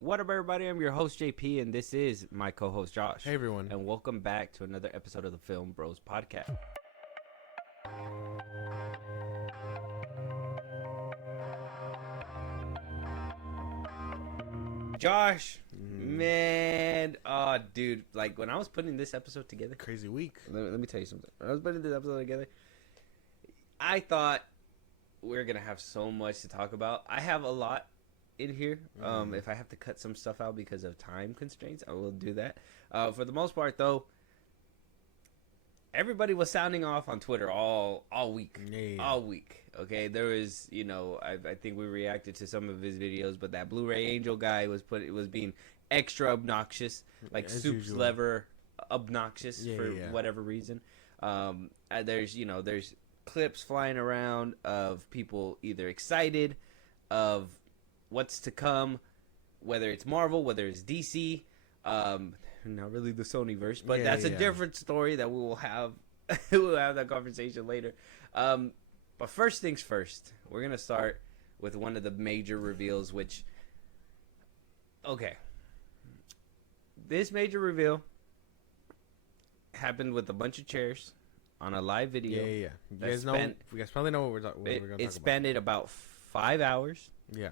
What up, everybody? I'm your host, JP, and this is my co-host, Josh. Hey, everyone. And welcome back to another episode of the FilmBros podcast. Josh, man, oh, dude, like when I was putting this episode together, Crazy week. let me tell you something. When I was putting this episode together, I thought we are gonna have so much to talk about. I have a lot in here. If I have to cut some stuff out because of time constraints, I will do that. For the most part, though, everybody was sounding off on Twitter all week. All week. Okay, there was, I think we reacted to some of his videos, but that Blu-ray Angel guy was being extra obnoxious, like Soup's Lever obnoxious for whatever reason. There's clips flying around of people either excited of what's to come, whether it's Marvel, whether it's DC, not really the Sonyverse, but that's a different story that we will have. We'll have that conversation later. But first things first, we're gonna start with one of the major reveals, this major reveal happened with a bunch of chairs on a live video. You guys probably know what we're going to talk about. It spanned about 5 hours. Yeah.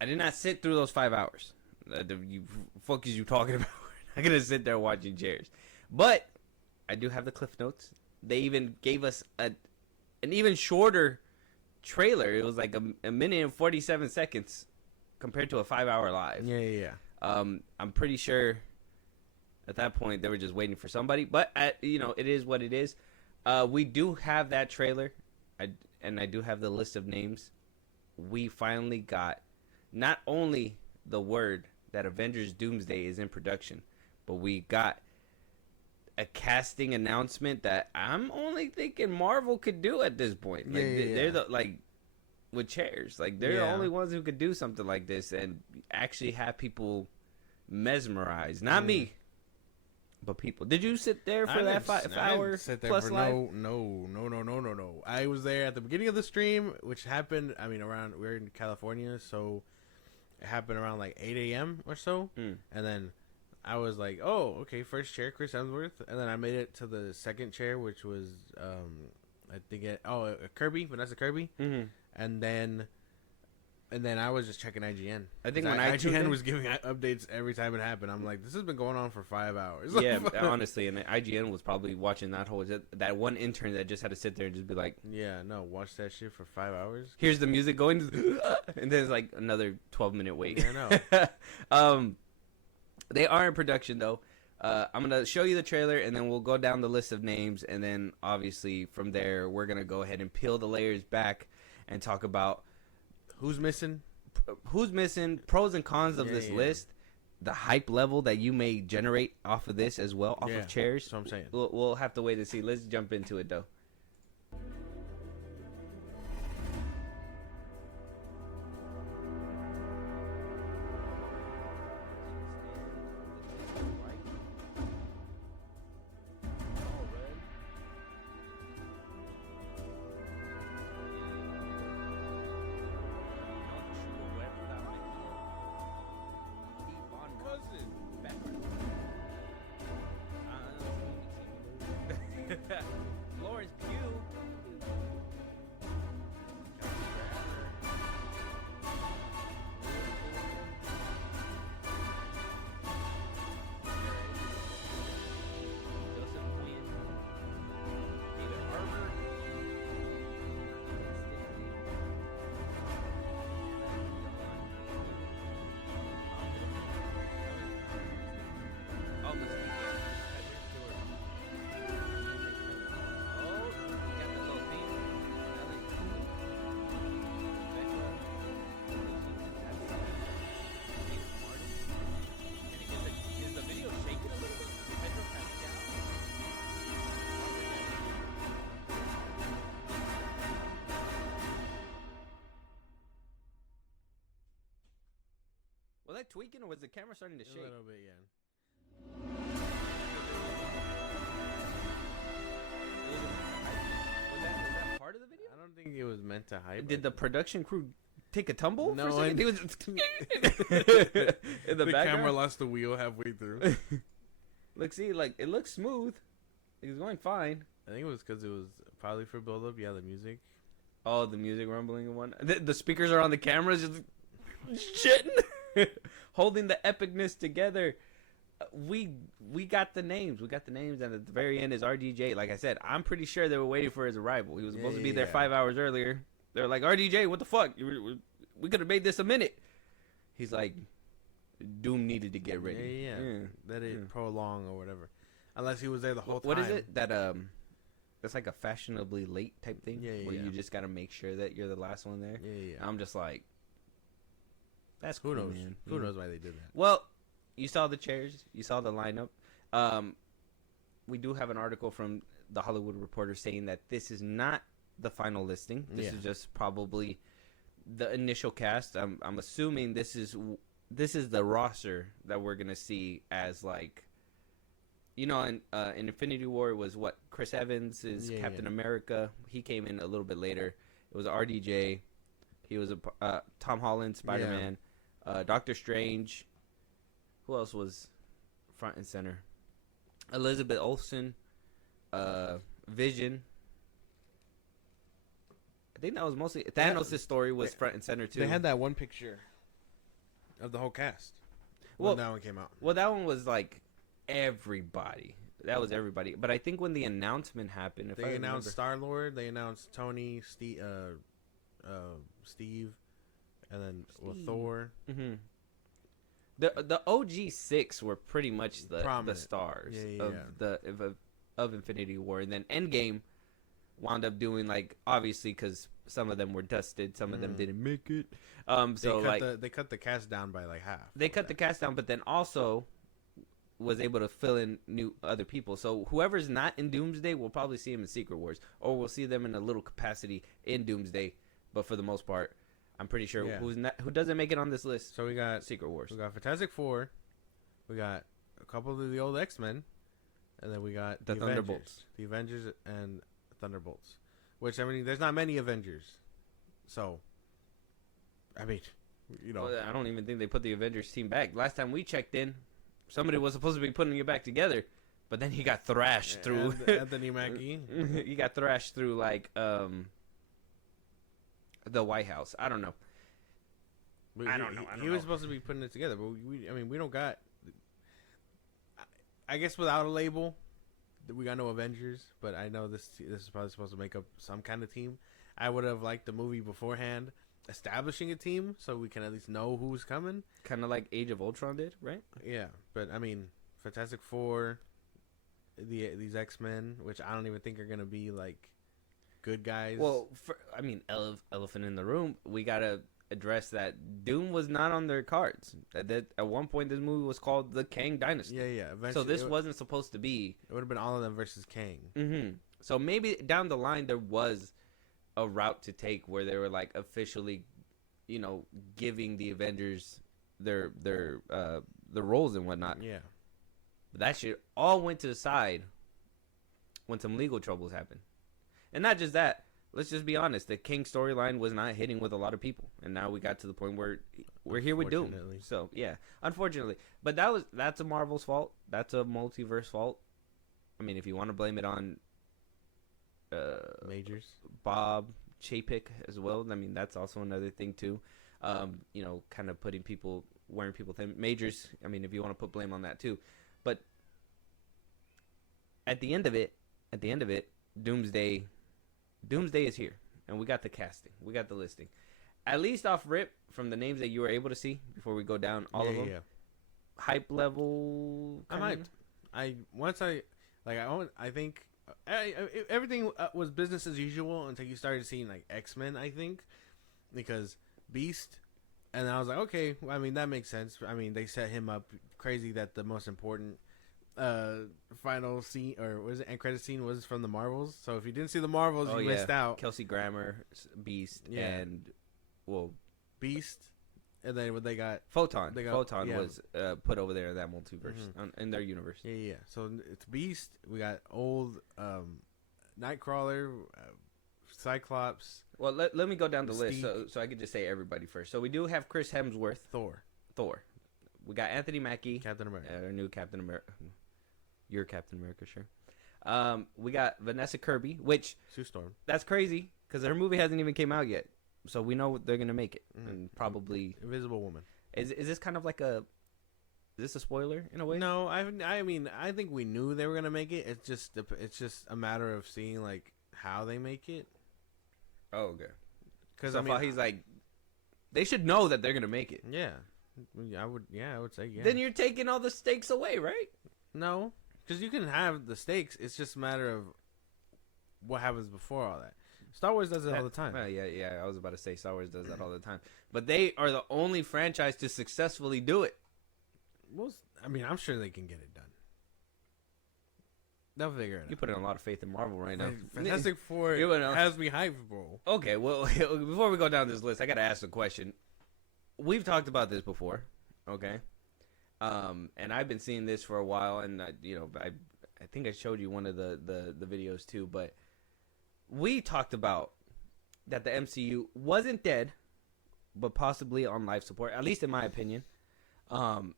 I did not sit through those 5 hours. You fuck is you talking about? I'm not gonna sit there watching chairs, but I do have the cliff notes. They even gave us an even shorter trailer. It was like a minute and 47 seconds compared to a 5 hour live. I'm pretty sure at that point they were just waiting for somebody, but it is what it is. We do have that trailer, and I do have the list of names. We finally got not only the word that Avengers Doomsday is in production, but we got a casting announcement that I'm only thinking Marvel could do at this point. They're with chairs. Like they're the only ones who could do something like this and actually have people mesmerized. Not me, but people. Did you sit there for that 5 hour plus live? No. I was there at the beginning of the stream, which happened. I mean, we're in California, so it happened around like 8 a.m. or so, and then I was like, "Oh, okay, first chair, Chris Hemsworth," and then I made it to the second chair, which was I think Kirby, Vanessa Kirby, and then I was just checking IGN. I think when IGN was giving updates every time it happened, I'm like, "This has been going on for 5 hours." Yeah, honestly, and IGN was probably watching that one intern that just had to sit there and just be like, "Yeah, no, watch that shit for 5 hours." Here's the music going, and then it's like another 12-minute wait. Yeah, I know. They are in production though. I'm gonna show you the trailer, and then we'll go down the list of names, and then obviously from there we're gonna go ahead and peel the layers back and talk about who's missing, pros and cons of this list, the hype level that you may generate off of this as well, off of chairs. That's what I'm saying. We'll have to wait and see. Let's jump into it though. Florence Pugh. Joseph Quinn. David Harbour. Was I tweaking or was the camera starting to shake? A little bit, yeah. Was that part of the video? I don't think it was meant to hype. Did the production crew take a tumble? No, for a second? He was in the background. camera lost the wheel halfway through. Look, see, like it looks smooth. It was going fine. I think it was because it was probably for build up. Yeah, the music. Oh, the music rumbling and one. The speakers are on the cameras, just shitting, holding the epicness together. We got the names. We got the names, and at the very end is RDJ. Like I said, I'm pretty sure they were waiting for his arrival. He was supposed to be there 5 hours earlier. They're like, RDJ, what the fuck? We could have made this a minute. He's like, Doom needed to get ready. Yeah. Let it prolong or whatever. Unless he was there the whole time. What is it that that's like a fashionably late type thing? Where you just got to make sure that you're the last one there. Yeah. I'm just like, that's who cool, knows? man. Who knows why they did that? Well, you saw the chairs. You saw the lineup. We do have an article from the Hollywood Reporter saying that this is not the final listing. This is just probably the initial cast. I'm assuming this is the roster that we're gonna see as like, you know, in Infinity War it was what Chris Evans is Captain America. He came in a little bit later. It was RDJ. He was Tom Holland, Spider-Man, Doctor Strange. Who else was front and center? Elizabeth Olsen, Vision. I think that was mostly Thanos' story was front and center too. They had that one picture of the whole cast. Well, that one came out. Well, that one was like everybody. That was everybody. But I think when the announcement happened, they announced Star-Lord, they announced Tony, Steve, and then Thor. Mm-hmm. The OG 6 were pretty much the stars of Infinity War, and then Endgame wound up doing like obviously because some of them were dusted, some of them didn't make it. They cut the cast down by like half. They cut the cast down, but then also was able to fill in new other people. So whoever's not in Doomsday, we'll probably see him in Secret Wars, or we'll see them in a little capacity in Doomsday. But for the most part, I'm pretty sure who doesn't make it on this list. So we got Secret Wars. We got Fantastic Four. We got a couple of the old X-Men, and then we got the Thunderbolts. The Avengers and Thunderbolts. Which I mean, there's not many Avengers, so I mean, you know, well, I don't even think they put the Avengers team back. Last time we checked in, somebody was supposed to be putting it back together, but then he got thrashed through. Anthony Mackie. He got thrashed through like the White House. I don't know. I don't know. He was supposed to be putting it together, but we don't got. I guess without a label, we got no Avengers. But I know this is probably supposed to make up some kind of team. I would have liked the movie beforehand, establishing a team so we can at least know who's coming. Kind of like Age of Ultron did, right? Yeah, but I mean, Fantastic Four, these X-Men, which I don't even think are gonna be like good guys. Well, elephant in the room. We gotta address that Doom was not on their cards. That at one point this movie was called the Kang Dynasty. Yeah. Eventually, so this wasn't supposed to be. It would have been all of them versus Kang. Mm-hmm. So maybe down the line there was a route to take where they were like officially, you know, giving the Avengers their roles and whatnot. Yeah. But that shit all went to the side when some legal troubles happened. And not just that, let's just be honest, the King storyline was not hitting with a lot of people. And now we got to the point where we're here with Doom. So, yeah, unfortunately. But that's a Marvel's fault. That's a multiverse fault. I mean, if you want to blame it on Majors, Bob Chapek as well, I mean, that's also another thing too. You know, kind of wearing people thin. Majors, I mean, if you want to put blame on that too. But at the end of it, Doomsday is here, and we got the casting, we got the listing. At least off rip from the names that you were able to see before we go down all of them. Yeah. Hype level. I'm hyped. I think everything was business as usual until you started seeing like X-Men. I think because Beast, and I was like, okay, well, I mean that makes sense. I mean they set him up crazy that the most important final scene or was it end credit scene was from the Marvels. So if you didn't see the Marvels, you missed out. Kelsey Grammer, Beast, and Beast, and then what they got Photon. Photon was put over there in that multiverse in their universe. Yeah. So it's Beast. We got old Nightcrawler, Cyclops. Well, let me go down the list Mystique. so I could just say everybody first. So we do have Chris Hemsworth, Thor. We got Anthony Mackie, Captain America. our new Captain America. Your Captain America, sure. We got Vanessa Kirby, which Sue Storm. that's crazy because her movie hasn't even came out yet. So we know they're gonna make it, and probably Invisible Woman. is this kind of like a is this a spoiler in a way? No, I mean I think we knew they were gonna make it. It's just a matter of seeing like how they make it. Oh, okay. Because So I mean, he's like, they should know that they're gonna make it. yeah, I would say yeah. Then you're taking all the stakes away, right? No, because you can have the stakes. It's just a matter of what happens before all that. Star Wars does it all the time. Well, yeah. I was about to say Star Wars does that all the time, but they are the only franchise to successfully do it. Well, I mean, I'm sure they can get it done. They'll figure it You out. put in a lot of faith in Marvel right now. Fantastic Four You know. has me hyped, bro. Okay, well, before we go down this list, I gotta ask a question. We've talked about this before, okay? And I've been seeing this for a while, and I think I showed you one of the videos too. But we talked about that the MCU wasn't dead, but possibly on life support. At least in my opinion,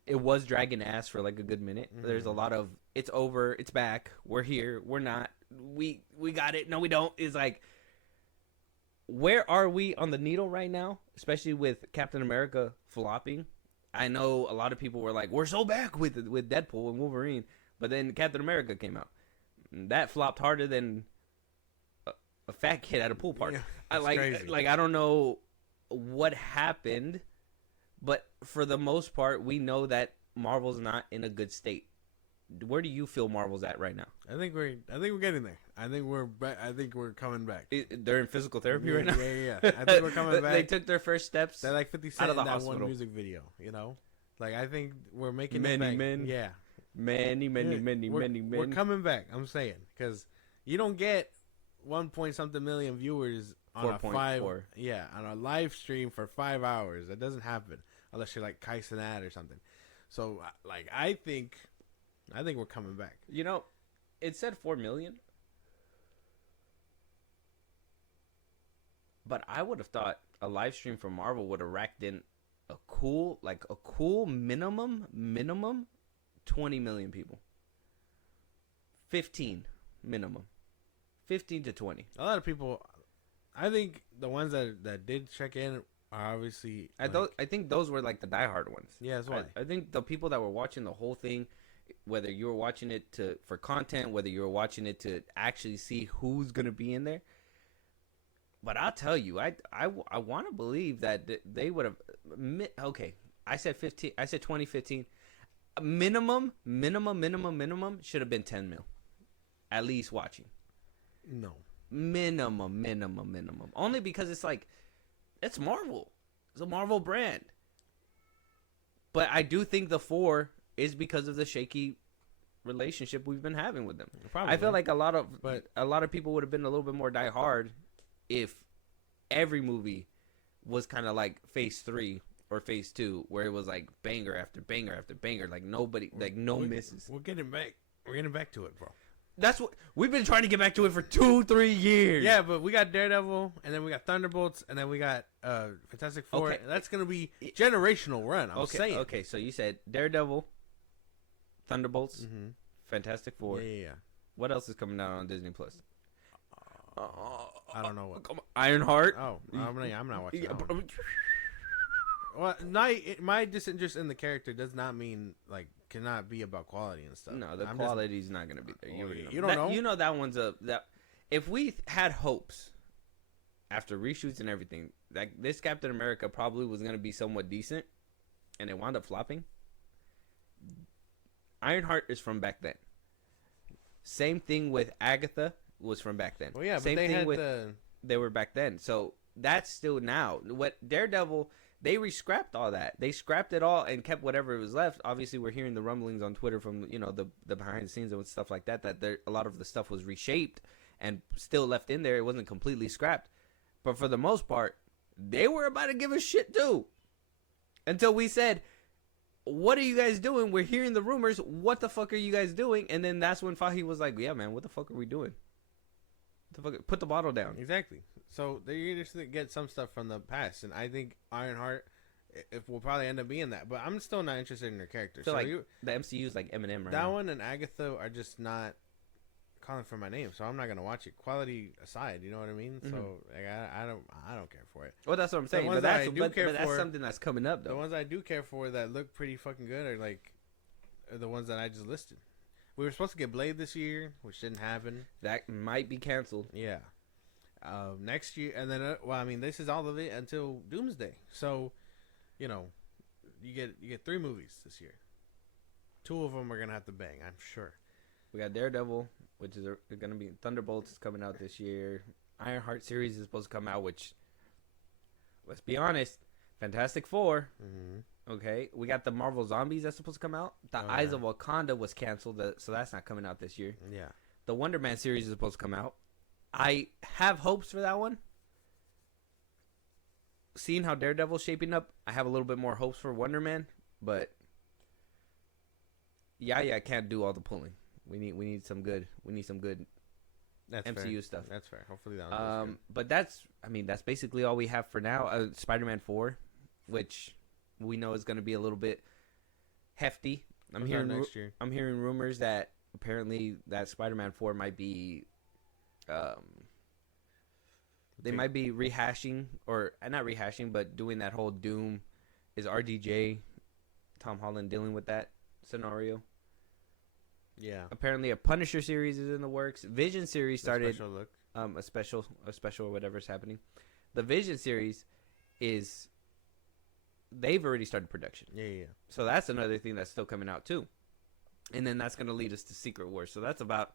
it was dragging ass for like a good minute. Mm-hmm. There's a lot of it's over, it's back, we're here, we're not, we got it, no, we don't. It's like, where are we on the needle right now, especially with Captain America flopping? I know a lot of people were like, we're so back with Deadpool and Wolverine, but then Captain America came out. That flopped harder than a fat kid at a pool party. Yeah, I don't know what happened, but for the most part, we know that Marvel's not in a good state. Where do you feel Marvel's at right now? I think we're getting there. I think we're coming back. They're in physical therapy right now. Yeah. I think we're coming back. They took their first steps. They're like 50 out Cent of the in that hospital. one music video. You know, like I think we're making Many it back. men. Yeah, Many we're men. coming back. I'm saying because you don't get 1 point something million viewers on a 4.4. on a live stream for 5 hours. That doesn't happen unless you're like Kai Cenat or something. So like I think we're coming back. You know, it said 4 million, but I would have thought a live stream from Marvel would have racked in a cool minimum 20 million people. 15 minimum. 15 to 20. A lot of people, I think the ones that did check in are obviously. I think those were like the diehard ones. Yeah, that's why. I think the people that were watching the whole thing, whether you were watching it for content, whether you were watching it to actually see who's gonna be in there. But I'll tell you, I want to believe that they would have. Okay, I said 15. I said 2015. Minimum should have been 10 mil, at least watching. No. Minimum. Only because it's like, it's Marvel. It's a Marvel brand. But I do think the 4 is because of the shaky relationship we've been having with them. Probably. I feel like a lot of people would have been a little bit more diehard if every movie was kind of like Phase 3 or Phase 2, where it was like banger after banger after banger, like nobody, like no misses. We're getting back. We're getting back to it, bro. That's what we've been trying to get back to it for 2-3 years. Yeah, but we got Daredevil, and then we got Thunderbolts, and then we got Fantastic Four. Okay. That's gonna be generational run. I'm saying. Okay, so you said Daredevil, Thunderbolts, Mm-hmm. Fantastic Four. Yeah. What else is coming out on Disney Plus? I don't know what. Come on. Ironheart. Oh, I'm not watching. Yeah, that one. Well, my disinterest in the character does not mean like cannot be about quality and stuff. No, the I'm quality's not going to be there. You don't know? You know that one's that. If we had hopes after reshoots and everything, that this Captain America probably was going to be somewhat decent, and it wound up flopping. Ironheart is from back then. Same thing with Agatha was from back then. Well, yeah, Same but they thing had with they were back then. So that's still now. What Daredevil, they re-scrapped all that. They scrapped it all and kept whatever was left. Obviously, we're hearing the rumblings on Twitter from the behind the scenes and stuff like that. That a lot of the stuff was reshaped and still left in there. It wasn't completely scrapped, but for the most part, they were about to give a shit too. Until we said, "What are you guys doing? We're hearing the rumors. What the fuck are you guys doing?" And then that's when Fahi was like, "Yeah, man, what the fuck are we doing? Put the bottle down. Exactly. So they just get some stuff from the past, and I think Ironheart, if will probably end up being that. But I'm still not interested in her character. So like the MCU is like Eminem right that now. one and Agatha are just not calling for my name, so I'm not gonna watch it. Quality aside, you know what I mean. So like, I don't care for it. Well, that's what I'm saying. But that's something that's coming up though. The ones I do care for that look pretty fucking good are the ones that I just listed. We were supposed to get Blade this year, which didn't happen. That might be canceled. Yeah. Next year, and then this is all of it until Doomsday. So, you get 3 movies this year. 2 of them are gonna have to bang, I'm sure. We got Daredevil, which is gonna be Thunderbolts is coming out this year. Ironheart series is supposed to come out, which, let's be honest, Fantastic Four. Mm-hmm. Okay, we got the Marvel Zombies that's supposed to come out. The Eyes of Wakanda was canceled, so that's not coming out this year. Yeah. The Wonder Man series is supposed to come out. I have hopes for that one. Seeing how Daredevil's shaping up, I have a little bit more hopes for Wonder Man, but I can't do all the pulling. We need some good That's MCU fair. stuff. That's fair. Hopefully that one's good. But that's basically all we have for now. Spider-Man 4, which we know is going to be a little bit hefty. I'm hearing rumors that apparently that Spider-Man 4 might be they might be rehashing, or not rehashing, but doing that whole Doom is RDJ, Tom Holland dealing with that scenario. Yeah. Apparently a Punisher series is in the works. Vision series started special look. A special whatever's happening. The Vision series is they've already started production. Yeah. So that's another thing that's still coming out too. And then that's going to lead us to Secret Wars. So that's about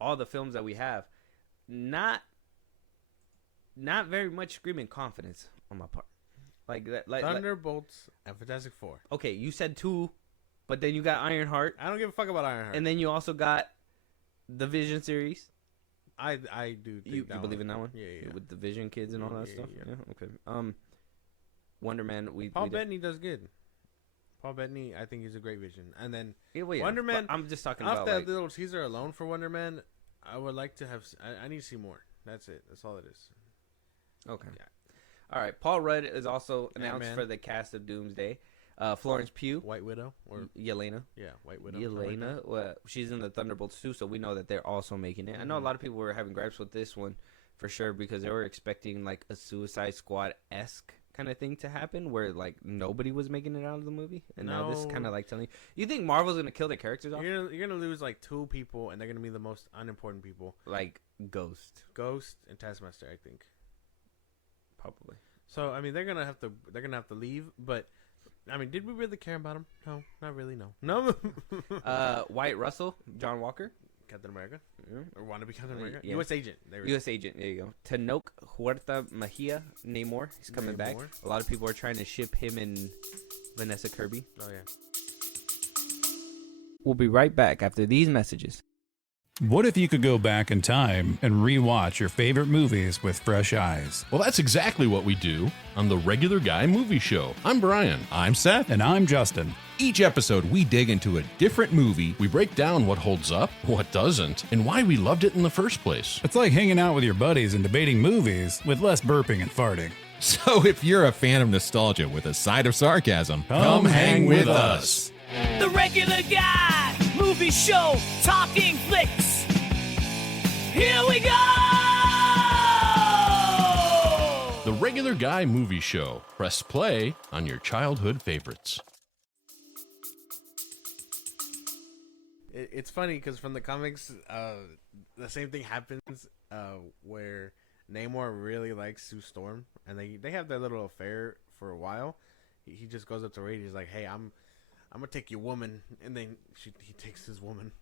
all the films that we have. Not very much screaming confidence on my part. Like Thunderbolts and Fantastic Four. Okay, you said 2, but then you got Ironheart. I don't give a fuck about Ironheart. And then you also got the Vision series. I do think you believe in that one? Yeah. With the Vision kids and all that stuff? Yeah. Okay. Wonder Man, Paul Bettany does good. Paul Bettany, I think he's a great Vision. And then yeah, Wonder Man, I'm just talking off about that little teaser alone for Wonder Man, I would like to have. I need to see more. That's it. That's all it is. Okay. Yeah. All right. Paul Rudd is also announced Ant-Man. for the cast of Doomsday. Florence Pugh, White Widow, or Yelena. Yeah, White Widow. Yelena. Well, she's in the Thunderbolts too, so we know that they're also making it. I know a lot of people were having gripes with this one for sure because they were expecting like a Suicide Squad-esque kind of thing to happen where like nobody was making it out of the movie, and now this is kind of like telling you think Marvel's gonna kill their characters off? You're gonna lose like 2 people, and they're gonna be the most unimportant people, like Ghost and Taskmaster, I think. Probably. So I mean, they're gonna have to leave. But I mean, did we really care about them? No, not really. No. Wyatt Russell, John Walker, Captain America, or want to be Captain America, yeah. U.S. agent. U.S. agent. There you go. Tanoch Huerta Mejia, Namor. He's coming back. A lot of people are trying to ship him and Vanessa Kirby. Oh yeah. We'll be right back after these messages. What if you could go back in time and re-watch your favorite movies with fresh eyes? Well, that's exactly what we do on the Regular Guy Movie Show. I'm Brian. I'm Seth. And I'm Justin. Each episode, we dig into a different movie. We break down what holds up, what doesn't, and why we loved it in the first place. It's like hanging out with your buddies and debating movies with less burping and farting. So if you're a fan of nostalgia with a side of sarcasm, come hang with us. The Regular Guy Movie Show, talking flicks. Here we go! The Regular Guy Movie Show. Press play on your childhood favorites. It's funny because from the comics, the same thing happens where Namor really likes Sue Storm, and they have their little affair for a while. He just goes up to Reed. He's like, "Hey, I'm gonna take your woman," and then he takes his woman.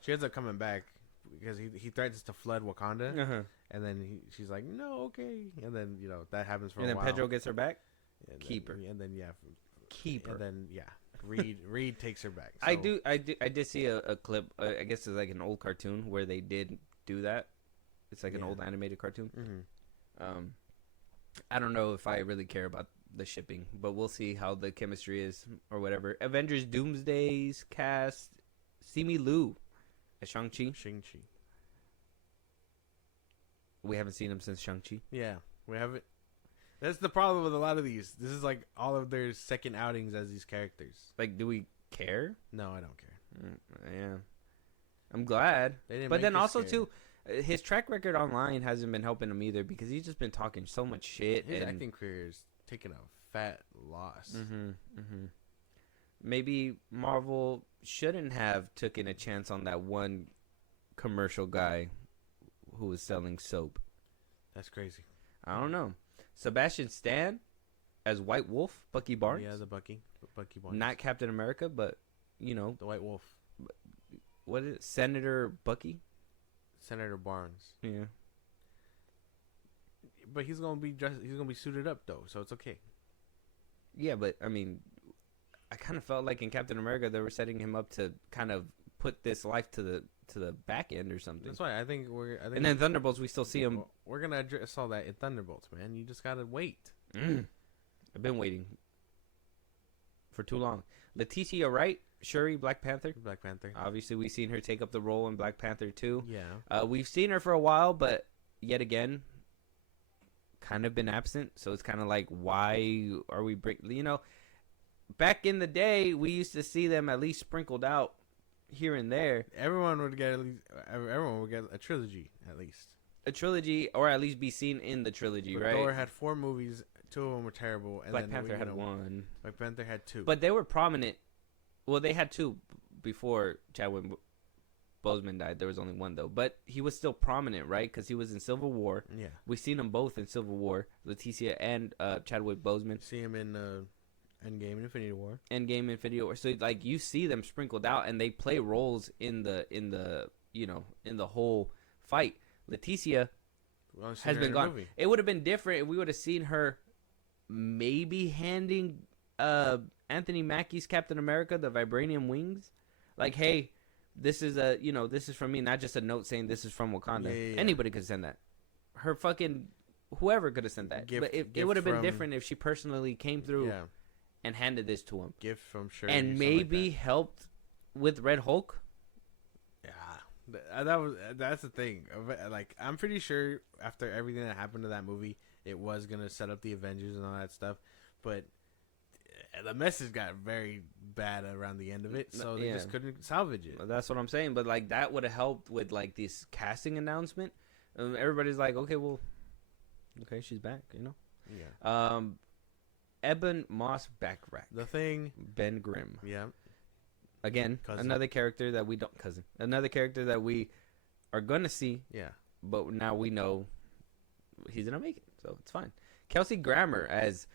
She ends up coming back because he threatens to flood Wakanda, and then she's like, "No, okay," and then that happens for a while. And then Pedro gets her back. Keep her, and then keep her, and then Reed takes her back. So. I did see a clip. I guess it's like an old cartoon where they did do that. It's like an old animated cartoon. Mm-hmm. I don't know if I really care about the shipping, but we'll see how the chemistry is or whatever. Avengers Doomsday Cast, Simu Liu as Shang-Chi. We haven't seen him since Shang-Chi. Yeah, we haven't. That's the problem with a lot of these. This is like all of their second outings as these characters. Like, do we care? No, I don't care. Yeah, I'm glad. They didn't But make then us also scared. too, his track record online hasn't been helping him either because he's just been talking so much shit. His and acting career is taking a fat loss. Maybe Marvel shouldn't have taken a chance on that one commercial guy who was selling soap. That's crazy. I don't know. Sebastian Stan as White Wolf, Bucky Barnes. Yeah, the Bucky Barnes. Not Captain America, but you know, the White Wolf. what is it? Senator Bucky? Senator Barnes. Yeah. But he's gonna be dressed. He's gonna be suited up though, so it's okay. Yeah, but I mean, I kind of felt like in Captain America they were setting him up to kind of put this life to the back end or something. That's why I think And then Thunderbolts, we still see him. We're gonna address all that in Thunderbolts, man. You just gotta wait. I've been waiting for too long. Letitia Wright, Shuri, Black Panther. Black Panther. Obviously, we've seen her take up the role in Black Panther 2. Yeah. We've seen her for a while, but yet again, kind of been absent. So it's kind of like, why are we you know, back in the day, we used to see them at least sprinkled out here and there. Everyone would get a trilogy at least. A trilogy, or at least be seen in the trilogy, But right? Thor had 4 movies. 2 of them were terrible. And Black then Panther had 1. Black Panther had 2. But they were prominent. Well, they had 2 before Chadwick Boseman died. There was only 1 though, but he was still prominent, right? Because he was in Civil War. Yeah. We seen them both in Civil War, Leticia and Chadwick Boseman. See him in Endgame and Infinity War. Endgame, Infinity War. So like you see them sprinkled out, and they play roles in the you know, in the whole fight. Leticia has been gone. It would have been different if we would have seen her maybe handing Anthony Mackie's Captain America the vibranium wings, like, hey, this is this is from me, not just a note saying this is from Wakanda. Yeah. Anybody could send that. Her fucking whoever could have sent that. But it would have been different if she personally came through and handed this to him. Gift from Shuri. And maybe helped with Red Hulk. Yeah, that's the thing. Like, I'm pretty sure after everything that happened to that movie, it was gonna set up the Avengers and all that stuff, but the message got very bad around the end of it, so they just couldn't salvage it. That's what I'm saying. But like that would have helped with like this casting announcement. Everybody's like, okay, she's back. You know. Yeah. Eben Moss Backrack. The Thing. Ben Grimm. Yeah. Again, another character that we don't another character that we are gonna see. Yeah. But now we know he's gonna make it, so it's fine. Kelsey Grammer as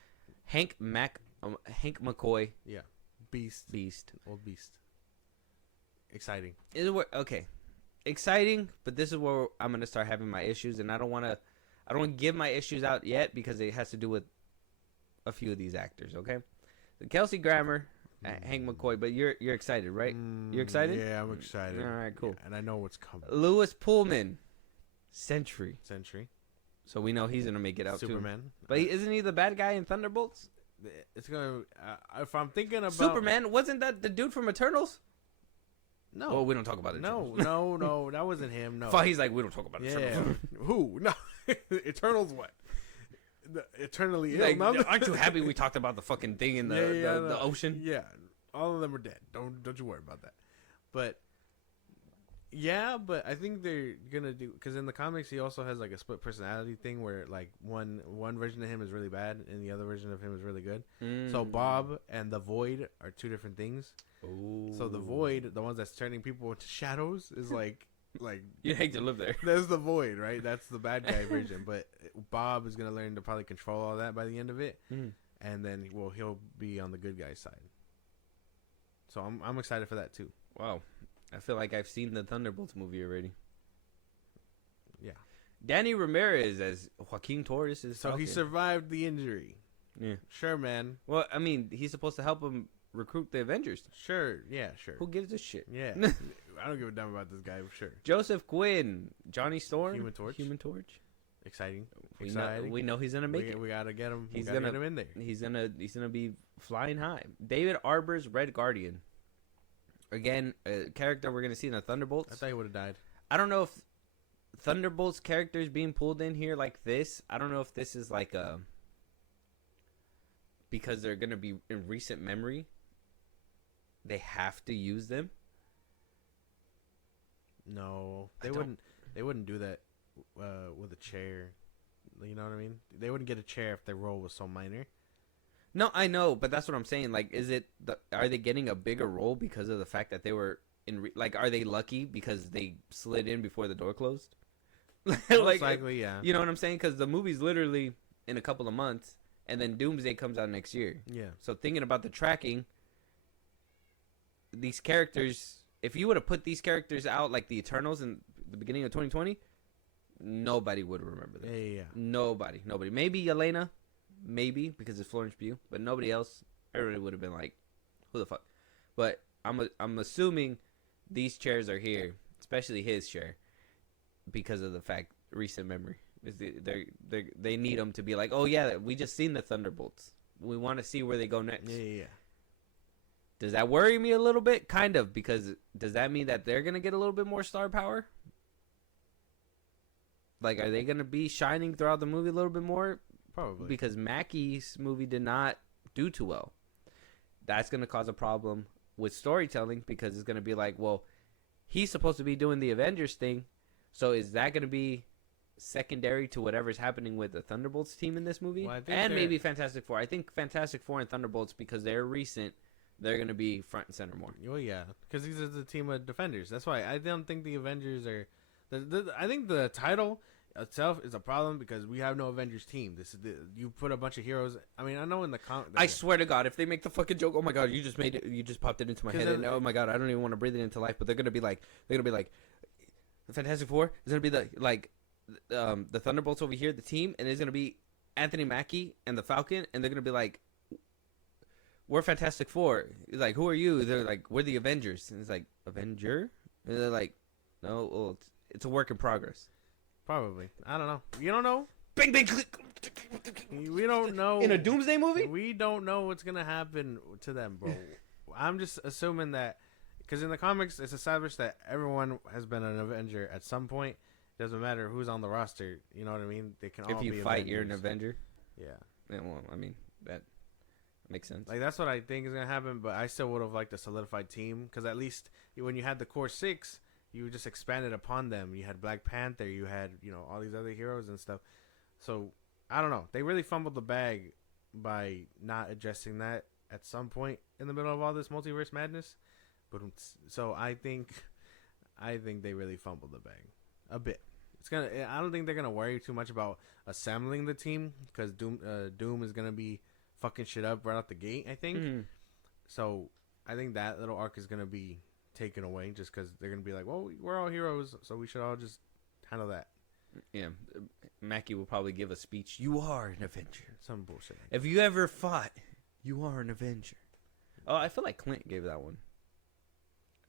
Hank McCoy. Yeah. Beast. Old Beast. Exciting. Okay. Exciting, but this is where I'm gonna start having my issues, and I don't want to give my issues out yet because it has to do with a few of these actors. Okay, so Kelsey Grammer, Hank McCoy, but you're excited, right? You're excited? Yeah, I'm excited. All right, cool. Yeah, and I know what's coming. Lewis Pullman, Sentry. So we know he's gonna make it out Superman. too. But isn't he the bad guy in Thunderbolts? It's gonna. If I'm thinking about Superman, wasn't that the dude from Eternals? No. Well, we don't talk about it. No, that wasn't him. No. He's like, we don't talk about it. Yeah. Who? No. Eternals what? Eternally like, ill. aren't you happy we talked about the fucking thing in the ocean? Yeah. All of them are dead. Don't you worry about that. But yeah, but I think they're gonna do, because in the comics he also has like a split personality thing where like one version of him is really bad and the other version of him is really good. So Bob and the Void are 2 different things. Ooh. So the Void, the ones that's turning people into shadows, is like you'd hate to live there. That's the Void, right? That's the bad guy version. But Bob is gonna learn to probably control all that by the end of it, and then he'll be on the good guy's side. So I'm excited for that too. Wow, I feel like I've seen the Thunderbolts movie already. Yeah. Danny Ramirez as Joaquin Torres is so he survived the injury. Yeah, sure, man. Well, I mean, he's supposed to help him recruit the Avengers. Sure, yeah, sure. Who gives a shit? Yeah, I don't give a damn about this guy. Sure. Joseph Quinn, Johnny Storm, Human Torch. Exciting. We know he's gonna make it. We gotta get him. He's gonna get him in there. He's gonna be flying high. David Arbor's Red Guardian. Again, a character we're gonna see in the Thunderbolts. I thought he would have died. I don't know if Thunderbolts characters being pulled in here like this, I don't know if this is like a because they're gonna be in recent memory. They have to use them. No, they wouldn't. They wouldn't do that with a chair. You know what I mean? They wouldn't get a chair if their role was so minor. No, I know, but that's what I'm saying. Like, are they getting a bigger role because of the fact that they were in? Like, are they lucky because they slid in before the door closed? Most likely, yeah. You know what I'm saying? Because the movie's literally in a couple of months, and then Doomsday comes out next year. Yeah. So thinking about the tracking, these characters, if you would have put these characters out like the Eternals in the beginning of 2020, nobody would remember them. Yeah. Nobody. Maybe Elena, maybe because it's Florence Pugh, but nobody else. Everybody would have been like, "Who the fuck?" But I'm assuming these chairs are here, especially his chair, because of the fact recent memory. They need them to be like, "Oh yeah, we just seen the Thunderbolts. We want to see where they go next." Yeah. Does that worry me a little bit? Kind of, because does that mean that they're gonna get a little bit more star power? Like, are they gonna be shining throughout the movie a little bit more? Probably. Because Mackey's movie did not do too well. That's gonna cause a problem with storytelling because it's gonna be like, well, he's supposed to be doing the Avengers thing, so is that gonna be secondary to whatever's happening with the Thunderbolts team in this movie? Well, I think and maybe Fantastic Four. I think Fantastic Four and Thunderbolts, because they're recent, they're gonna be front and center more. Oh yeah, because these are the team of defenders. That's why I don't think the Avengers are. I think the title itself is a problem because we have no Avengers team. You put a bunch of heroes. I mean, I know in the I swear to God, if they make the fucking joke, oh my God, you just made it, you just popped it into my head, and oh my God, I don't even want to breathe it into life. But they're gonna be like, the Fantastic Four is gonna be the Thunderbolts over here, the team, and it's gonna be Anthony Mackie and the Falcon, and they're gonna be like, we're Fantastic Four. It's like, who are you? They're like, we're the Avengers, and it's like, Avenger, and they're like, no, well, it's a work in progress. Probably. I don't know. You don't know. Bang bang click. We don't know. In a Doomsday movie? We don't know what's gonna happen to them, bro. I'm just assuming that because in the comics it's established that everyone has been an Avenger at some point. Doesn't matter who's on the roster. You know what I mean? They can all be If you fight, Avengers. you're an Avenger. Yeah. Well, I mean that makes sense. Like that's what I think is gonna happen. But I still would have liked a solidified team because at least when you had the core six, you just expanded upon them. You had Black Panther. You had all these other heroes and stuff. So I don't know. They really fumbled the bag by not addressing that at some point in the middle of all this multiverse madness. But so I think they really fumbled the bag a bit. I don't think they're gonna worry too much about assembling the team because Doom is gonna be fucking shit up right out the gate. I think. Mm-hmm. So I think that little arc is gonna be taken away just because they're gonna be like, well, we're all heroes, so we should all just handle that. Yeah, Mackie will probably give a speech. You are an Avenger. Some bullshit. If you ever fought, you are an Avenger. Oh, I feel like Clint gave that one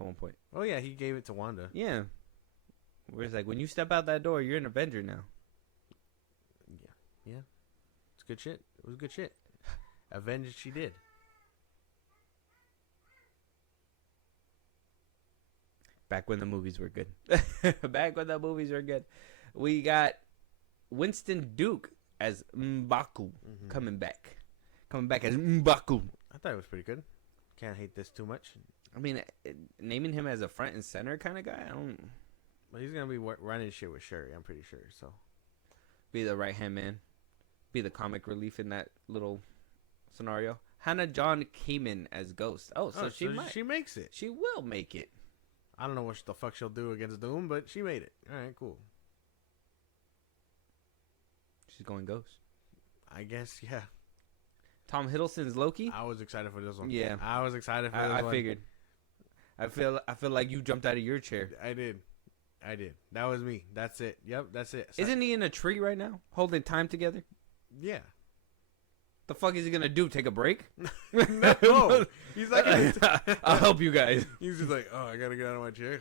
at one point. Oh yeah, he gave it to Wanda. Yeah, where it's like when you step out that door, you're an Avenger now. Yeah, it's good shit. It was good shit. Avenged she did. Back when the movies were good. Back when the movies were good. We got Winston Duke as M'Baku coming back. Coming back as M'Baku. I thought it was pretty good. Can't hate this too much. I mean, naming him as a front and center kind of guy, I don't... But he's going to be running shit with Shuri, I'm pretty sure. So Be the right-hand man. Be the comic relief in that little scenario. Hannah John Kamen as Ghost. Oh, so she might. She makes it. She will make it. I don't know what the fuck she'll do against Doom, but she made it. All right, cool. She's going Ghost. I guess, yeah. Tom Hiddleston's Loki. I was excited for this one. Yeah. I was excited for this one. I figured. I feel like you jumped out of your chair. I did. That was me. That's it. Yep, that's it. Isn't he in a tree right now, holding time together? Yeah. The fuck is he gonna do? Take a break? No. He's like, I'll help you guys. he's just like, oh, I gotta get out of my chair.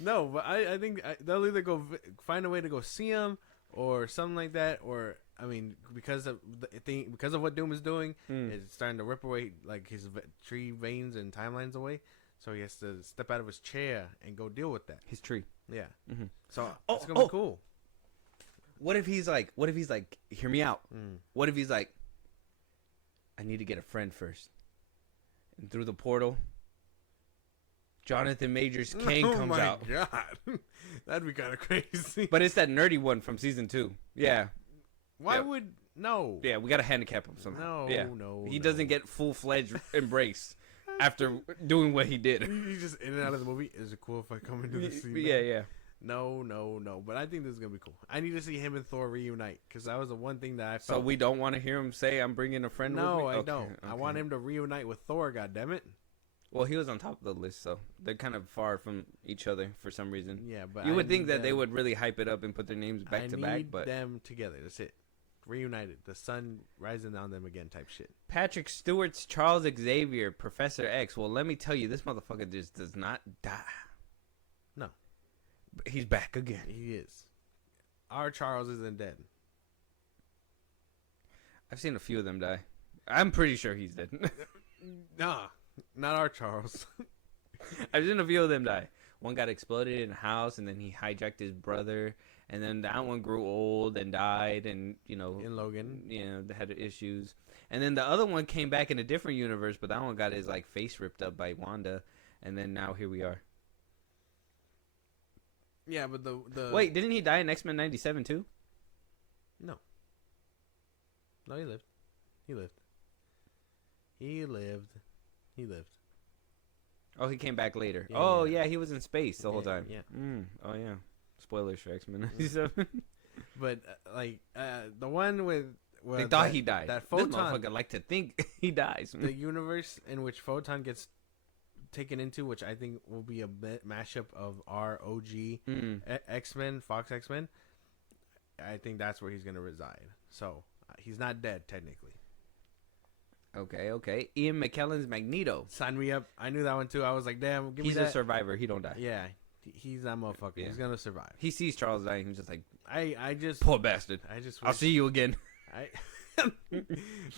No, but I think they'll either go find a way to go see him or something like that, or I mean, because of what Doom is doing, it's starting to rip away like his tree veins and timelines away. So he has to step out of his chair and go deal with that. His tree. Yeah. Mm-hmm. So Oh, it's gonna oh. be cool. What if he's like, hear me out. What if he's like, I need to get a friend first. And through the portal, Jonathan Majors Kane comes out. Oh my god. That'd be kind of crazy. But it's that nerdy one from season 2. Yeah. Why Yeah. would no? Yeah, we got to handicap him somehow. No, yeah. no. He no. doesn't get full-fledged embrace after doing what he did. He's just in and out of the movie. Is it cool if I come into the scene? Yeah, yeah. No. But I think this is gonna be cool. I need to see him and Thor reunite because that was the one thing that I So felt. we don't want to hear him say, I'm bringing a friend with me? No, I Okay, don't. I want him to reunite with Thor. God damn it. Well, he was on top of the list, so they're kind of far from each other for some reason. Yeah, but You I would think need that they them- would really hype it up and put their names back to back, need but them together. That's it. Reunited. The sun rising on them again. Type shit. Patrick Stewart's Charles Xavier, Professor X. Well, let me tell you, this motherfucker just does not die. No. But he's back again. He is. Our Charles isn't dead. I've seen a few of them die. I'm pretty sure he's dead. Nah, not our Charles. I've seen a few of them die. One got exploded in a house, and then he hijacked his brother, and then that one grew old and died, and In Logan. they had issues. And then the other one came back in a different universe, but that one got his like face ripped up by Wanda, and then now here we are. Yeah, but the Wait, didn't he die in X-Men '97 too? No, he lived. He lived. He lived. He lived. Oh, he came back later. Yeah, oh yeah. yeah, he was in space the whole Yeah, time. yeah. Oh yeah. Spoilers for X-Men '97. But the one with They thought he died. That This Photon, motherfucker like to think he dies. the universe in which Photon gets taken into, which I think will be a mashup of our OG X-Men, Fox X-Men. I think that's where he's gonna reside. So he's not dead technically. Okay. Ian McKellen's Magneto. Sign me up. I knew that one too. I was like, damn, give He's me a that. survivor. He don't die. Yeah, he's that motherfucker. Yeah. He's gonna survive. He sees Charles dying. He's just like, I just poor bastard. I just I'll wish- see you again.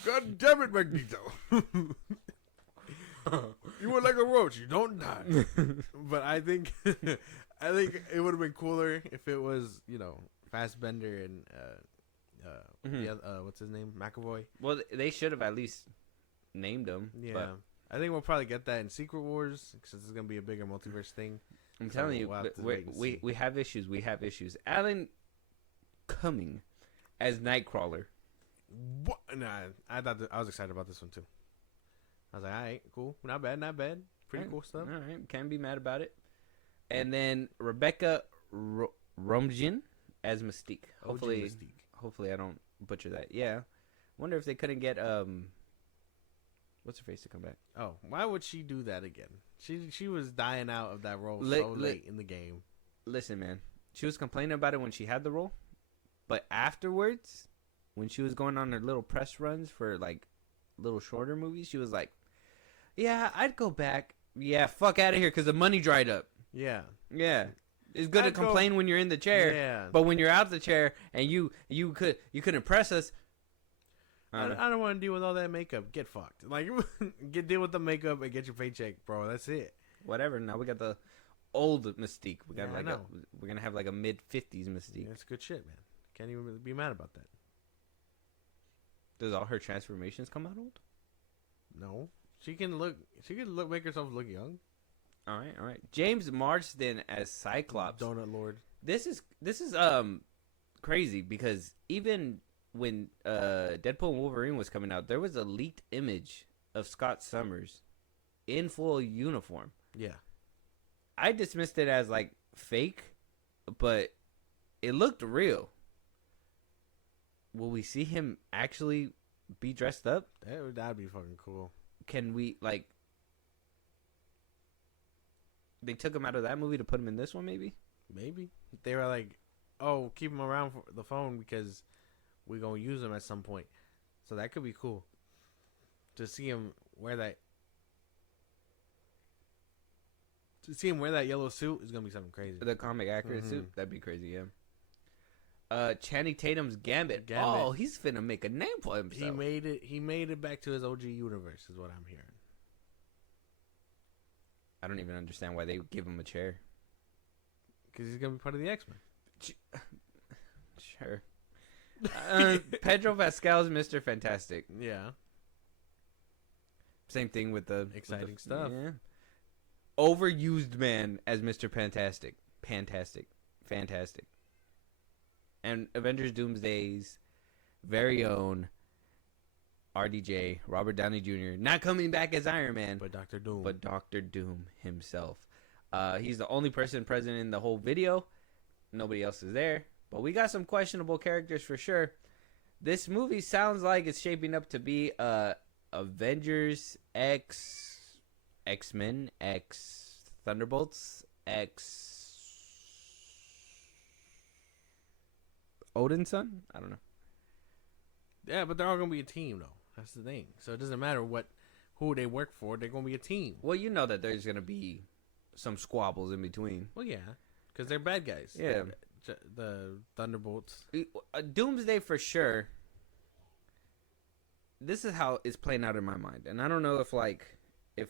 God damn it, Magneto. You were like a roach. You don't die. But I think it would have been cooler if it was, Fassbender and what's his name? McAvoy. Well, they should have at least named him. Yeah. But I think we'll probably get that in Secret Wars because it's going to be a bigger multiverse thing. I'm So telling you, we'll have to we wait and see. we have issues. We have issues. Alan Cumming as Nightcrawler. What? Nah, I was excited about this one too. I was like, all right, cool. Not bad. Pretty cool stuff. All right, can't be mad about it. And then Rebecca Romijn as Mystique. OG Hopefully, Mystique. hopefully I don't butcher that. Yeah. Wonder if they couldn't get what's her face to come back. Oh, why would she do that again? She was dying out of that role Li- so li- late in the game. Listen, man. She was complaining about it when she had the role, but afterwards, when she was going on her little press runs for like little shorter movies, she was like, "Yeah, I'd go back. Yeah, fuck out of here because the money dried up. Yeah. Yeah, it's good to I'd go- complain when you're in the chair, Yeah. but when you're out the chair and you couldn't impress us." I don't want to deal with all that makeup. Get fucked. Like, deal with the makeup and get your paycheck, bro. That's it. Whatever. Now we got the old Mystique. We got Yeah, I know. we're gonna have like a mid-50s Mystique. That's good shit, man. Can't even be mad about that. Does all her transformations come out old? No, she can make herself look young. All right. James Marsden as Cyclops. Donut Lord. This is crazy because even when Deadpool and Wolverine was coming out, there was a leaked image of Scott Summers in full uniform. Yeah. I dismissed it as like fake, but it looked real. Will we see him actually be dressed up? That'd be fucking cool. Can we like? They took him out of that movie to put him in this one, maybe. Maybe they were like, "Oh, keep him around for the phone because we're gonna use him at some point." So that could be cool to see him wear that. To see him wear that yellow suit is gonna be something crazy. The comic accurate suit, that'd be crazy. Yeah. Channing Tatum's Gambit. Gambit. Oh, he's finna make a name for himself. He made it back to his OG universe, is what I'm hearing. I don't even understand why they give him a chair. Because he's gonna be part of the X-Men. Sure. Pedro Pascal's Mr. Fantastic. Yeah. Same thing with the Exciting stuff. Yeah. Overused man as Mr. Fantastic. Fantastic. And Avengers Doomsday's very own RDJ, Robert Downey Jr., not coming back as Iron Man, But Doctor Doom. but Dr. Doom himself. He's the only person present in the whole video. Nobody else is there. But we got some questionable characters for sure. This movie sounds like it's shaping up to be Avengers X-Men, X Thunderbolts, X Odin's son? I don't know. Yeah, but they're all gonna be a team though. That's the thing. So it doesn't matter who they work for. They're gonna be a team. Well, you know that there's going to be some squabbles in between. Well, yeah, because they're bad guys. Yeah. The Thunderbolts. Doomsday for sure. This is how it's playing out in my mind, and I don't know if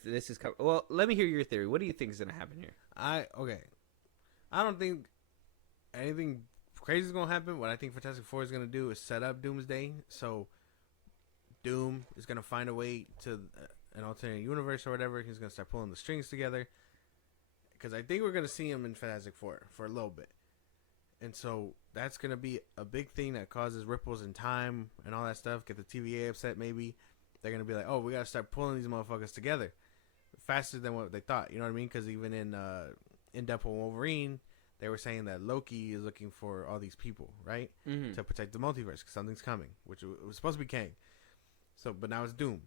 this is well. Let me hear your theory. What do you think is gonna happen here? I don't think anything crazy is gonna happen. What I think Fantastic Four is gonna do is set up Doomsday. So Doom is gonna find a way to an alternate universe or whatever. He's gonna start pulling the strings together. Because I think we're gonna see him in Fantastic Four for a little bit. And so that's going to be a big thing that causes ripples in time and all that stuff. Get the TVA upset maybe. They're going to be like, oh, we got to start pulling these motherfuckers together faster than what they thought. You know what I mean? Because even in Deadpool and Wolverine, they were saying that Loki is looking for all these people, right? Mm-hmm. To protect the multiverse because something's coming, which it was supposed to be Kang. So, but now it's Doom.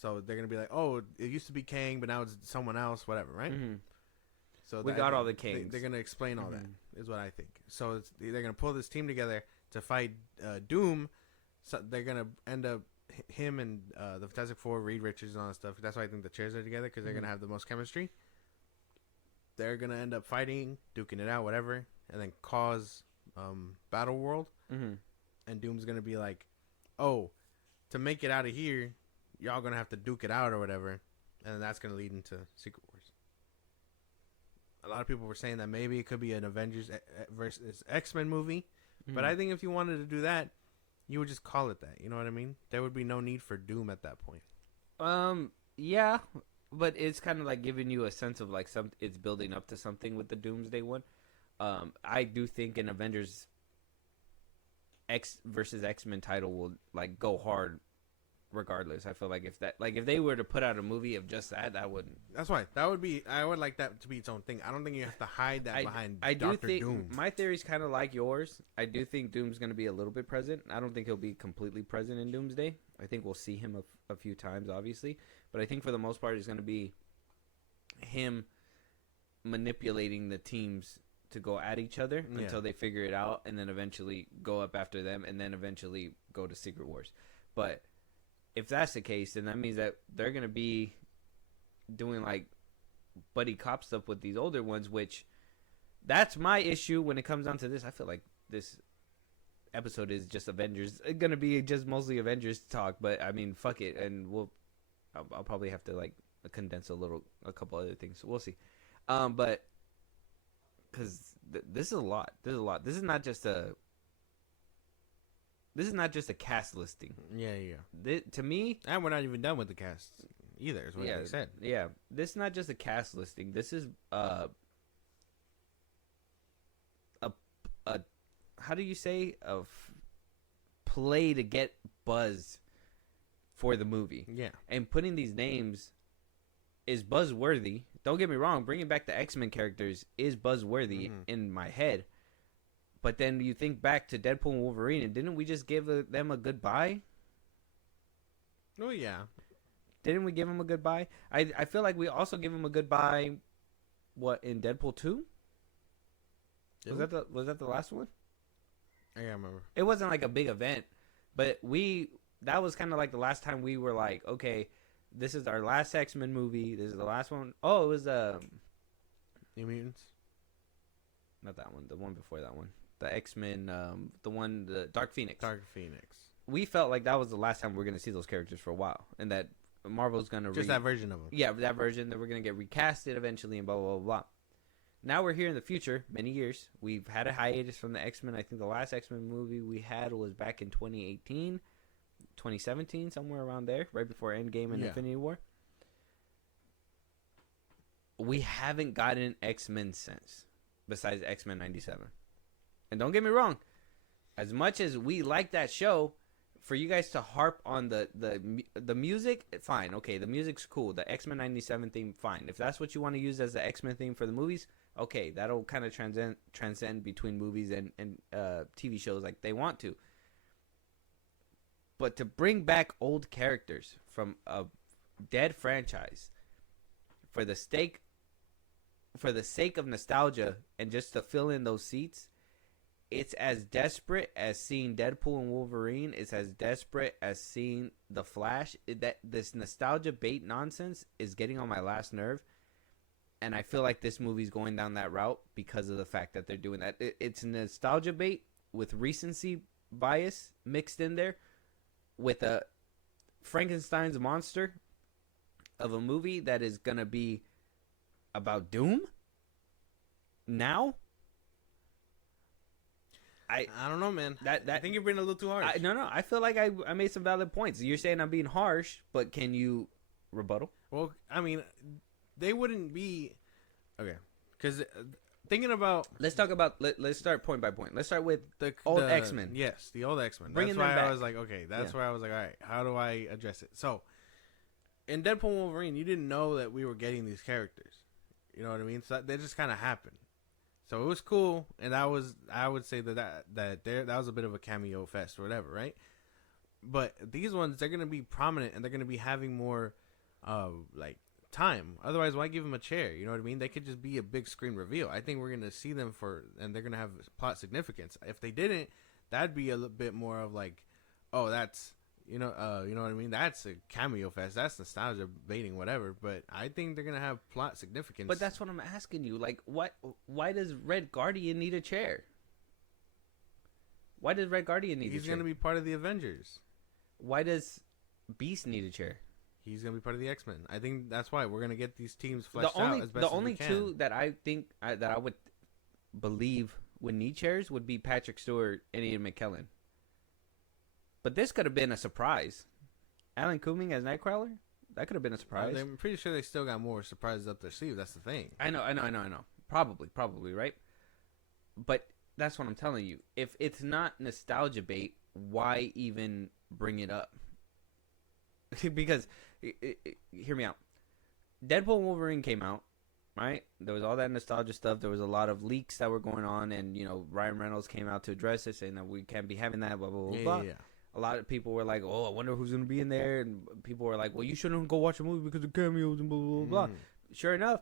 So they're going to be like, oh, it used to be Kang, but now it's someone else, whatever, right? Mm-hmm. So we got all the Kangs. They're going to explain all Mm-hmm. that, is what I think. So they're going to pull this team together to fight Doom. So they're going to end up him and the Fantastic Four, Reed Richards and all that stuff. That's why I think the chairs are together, because they're going to have the most chemistry. They're going to end up fighting, duking it out, whatever, and then cause Battle World. Mm-hmm. And Doom's going to be like, oh, to make it out of here, y'all going to have to duke it out or whatever. And then that's going to lead into Secret Wars. A lot of people were saying that maybe it could be an Avengers versus X-Men movie. Mm-hmm. But I think if you wanted to do that, you would just call it that. You know what I mean? There would be no need for Doom at that point. Yeah, but it's kind of like giving you a sense of like it's building up to something with the Doomsday one. I do think an Avengers X versus X-Men title will like go hard regardless. I feel like if they were to put out a movie of just that wouldn't. That's why I would like that to be its own thing. I don't think you have to hide that behind Dr. Doom. My theory's kind of like yours. I do think Doom's going to be a little bit present. I don't think he'll be completely present in Doomsday. I think we'll see him a few times, obviously, but I think for the most part it's going to be him manipulating the teams to go at each other until they figure it out, and then eventually go up after them, and then eventually go to Secret Wars. But if that's the case, then that means that they're going to be doing like buddy cop stuff with these older ones, which that's my issue when it comes down to this. I feel like this episode is just Avengers. It's going to be just mostly Avengers talk, but I mean, fuck it. And I'll probably have to like condense a couple other things. So we'll see. But because this is a lot. This is not just a cast listing. Yeah. To me, And we're not even done with the cast either, is what they said. Yeah. This is not just a cast listing. This is a how do you say, play to get buzz for the movie. Yeah. And putting these names is buzzworthy. Don't get me wrong, bringing back the X-Men characters is buzzworthy in my head. But then you think back to Deadpool and Wolverine, and didn't we just give them a goodbye? Oh, yeah. Didn't we give them a goodbye? I feel like we also give them a goodbye, in Deadpool 2? Was that the last one? I can't remember. It wasn't like a big event, but that was kind of like the last time we were like, okay, this is our last X-Men movie. This is the last one. Oh, it was New Mutants? not that one. The one before that one. The X-Men, the Dark Phoenix. Dark Phoenix. We felt like that was the last time we were going to see those characters for a while, and that Marvel's gonna just that version of him. Yeah, that version that we're gonna get recasted eventually and blah blah blah blah. Now we're here in the future, many years. We've had a hiatus from the X-Men. I think the last X-Men movie we had was back in 2018, 2017, somewhere around there, right before Endgame and Infinity War. We haven't gotten X-Men since, besides X-Men 97. And don't get me wrong, as much as we like that show, for you guys to harp on the music, fine, okay, the music's cool. The X-Men 97 theme, fine. If that's what you want to use as the X-Men theme for the movies, okay, that'll kind of transcend between movies and TV shows like they want to. But to bring back old characters from a dead franchise for the sake of nostalgia and just to fill in those seats, it's as desperate as seeing Deadpool and Wolverine. It's as desperate as seeing The Flash. That this nostalgia bait nonsense is getting on my last nerve. And I feel like this movie's going down that route because of the fact that they're doing that. It's nostalgia bait with recency bias mixed in there with a Frankenstein's monster of a movie that is going to be about Doom now. I don't know, man. I think you're being a little too harsh. No. I feel like I made some valid points. You're saying I'm being harsh, but can you rebuttal? Well, I mean, they wouldn't be okay because thinking about. Let's start point by point. Let's start with the old X-Men. Yes, the old X-Men. Bringing that's why them back. I was like, okay, that's where I was like, all right, how do I address it? So, in Deadpool and Wolverine, you didn't know that we were getting these characters. You know what I mean? So they just kind of happened. So it was cool, and I would say that was a bit of a cameo fest or whatever, right? But these ones, they're gonna be prominent, and they're gonna be having more, like time. Otherwise, why give them a chair? You know what I mean? They could just be a big screen reveal. I think we're gonna see them and they're gonna have plot significance. If they didn't, that'd be a little bit more of like, oh, that's you know what I mean? That's a cameo fest. That's nostalgia baiting, whatever. But I think they're gonna have plot significance. But that's what I'm asking you. Like, why does Red Guardian need a chair? Why does Red Guardian need a chair? He's gonna be part of the Avengers. Why does Beast need a chair? He's gonna be part of the X-Men. I think that's why we're gonna get these teams fleshed out as best the as we only can. two that I think that I would believe would need chairs would be Patrick Stewart and Ian McKellen. But this could have been a surprise. Alan Cumming as Nightcrawler? That could have been a surprise. I'm pretty sure they still got more surprises up their sleeve. That's the thing. I know. Probably, right? But that's what I'm telling you. If it's not nostalgia bait, why even bring it up? Because, hear me out. Deadpool and Wolverine came out, right? There was all that nostalgia stuff. There was a lot of leaks that were going on, and, Ryan Reynolds came out to address it, saying that we can't be having that, blah, blah, blah, blah. Yeah. A lot of people were like, oh, I wonder who's going to be in there. And people were like, well, you shouldn't go watch a movie because of cameos and blah, blah, blah, blah. Sure enough,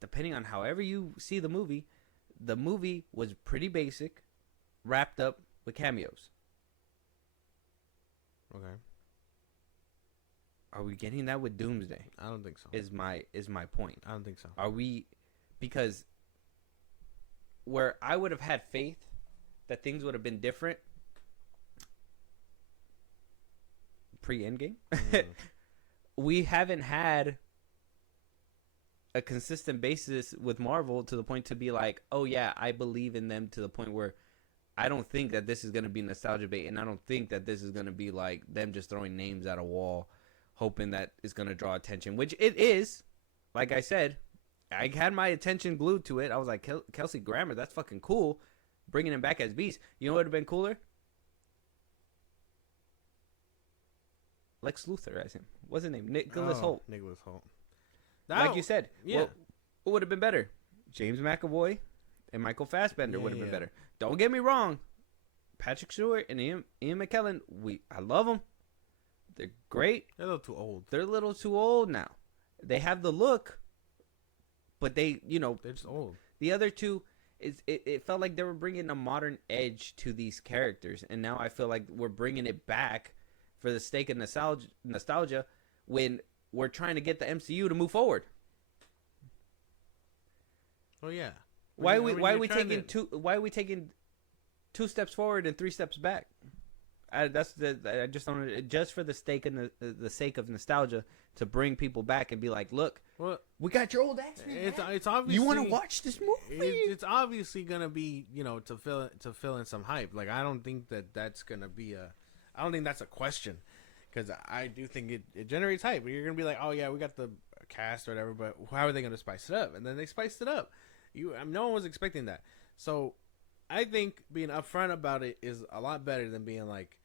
depending on however you see the movie was pretty basic, wrapped up with cameos. Okay. Are we getting that with Doomsday? I don't think so. Is my point. I don't think so. Are we? Because where I would have had faith that things would have been different pre-Endgame, we haven't had a consistent basis with Marvel to the point to be like, oh yeah, I believe in them, to the point where I don't think that this is going to be nostalgia bait, and I don't think that this is going to be like them just throwing names at a wall hoping that it's going to draw attention, which it is. Like I said, I had my attention glued to it. I was like, Kelsey Grammer, that's fucking cool. Bringing him back as Beast. You know what would have been cooler? Lex Luthor as him. What's his name? Nicholas Hoult. Nicholas Hoult. Like you said. Yeah. What would have been better? James McAvoy and Michael Fassbender would have been better. Don't get me wrong. Patrick Stewart and Ian McKellen, I love them. They're great. They're a little too old. They're a little too old now. They have the look, but they're just old. The other two, it felt like they were bringing a modern edge to these characters, and now I feel like we're bringing it back for the sake of nostalgia when we're trying to get the MCU to move forward. Oh yeah. Why are we taking 2 steps forward and 3 steps back? I just don't, just for the sake of nostalgia, to bring people back and be like, look, Well, we got your old X-Men. it's obviously You want to watch this movie? It's obviously gonna be, you know, to fill in some hype. Like, I don't think that's gonna be I don't think that's a question, because I do think it generates hype. You're gonna be like, oh yeah, we got the cast or whatever, but how are they gonna spice it up? And then they spiced it up. No one was expecting that. So I think being upfront about it is a lot better than being like,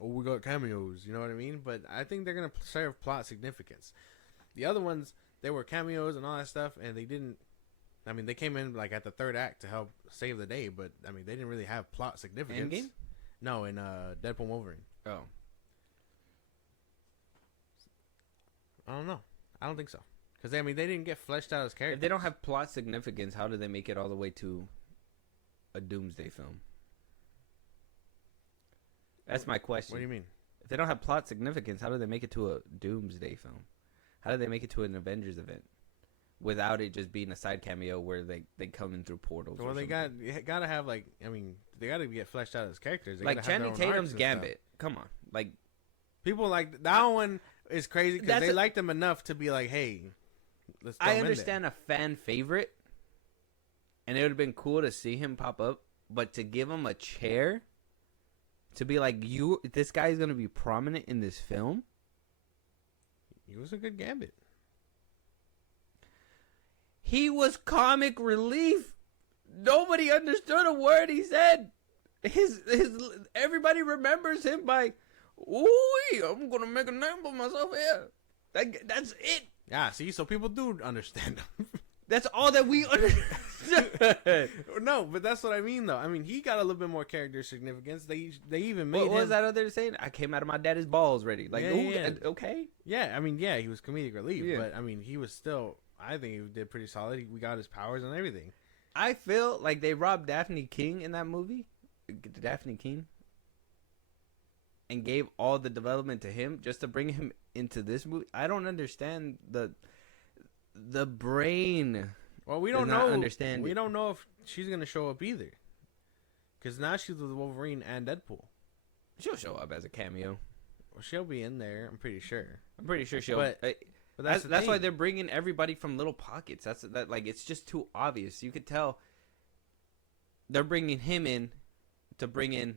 oh, we got cameos, you know what I mean? But I think they're gonna serve plot significance. The other ones, they were cameos and all that stuff, and they didn't. I mean, they came in like at the third act to help save the day, but I mean, they didn't really have plot significance. Endgame? No, in Deadpool Wolverine. Oh, I don't know. I don't think so. Because I mean, they didn't get fleshed out as characters. if they don't have plot significance, how do they make it all the way to a Doomsday film? That's my question. What do you mean? If they don't have plot significance, how do they make it to a Doomsday film? How do they make it to an Avengers event without it just being a side cameo where they come in through portals? Well, they gotta have, like, I mean, they gotta get fleshed out as characters. They like gotta have their Channing own arcs Tatum's and Gambit. stuff. Come on, like People like that one is crazy because That's they a- liked them enough to be like, hey, let's. Throw I him in there. understand a fan favorite, and it would have been cool to see him pop up, but to give him a chair, to be like, this guy is gonna be prominent in this film. He was a good Gambit. He was comic relief. Nobody understood a word he said. His everybody remembers him by, ooh, I'm gonna make a name for myself here. That's it. Yeah, see, so people do understand him. That's all that we understood. No, but that's what I mean, though. I mean, he got a little bit more character significance. They even made What him. was that other saying? I came out of my daddy's balls ready. Like, Yeah, ooh, yeah. okay. Yeah, I mean, yeah, he was comedic relief, Yeah. but I mean, he was still. I think he did pretty solid. We got his powers and everything. I feel like they robbed Daphne King in that movie, Daphne King, and gave all the development to him just to bring him into this movie. I don't understand the brain. Well, we does don't not know. understand We it. don't know if she's gonna show up either, because now she's with Wolverine and Deadpool. She'll show up as a cameo. Well, she'll be in there. I'm pretty sure. I'm pretty sure she'll. But That's the why thing. they're bringing everybody from little pockets. Like it's just too obvious. You could tell they're bringing him in to bring in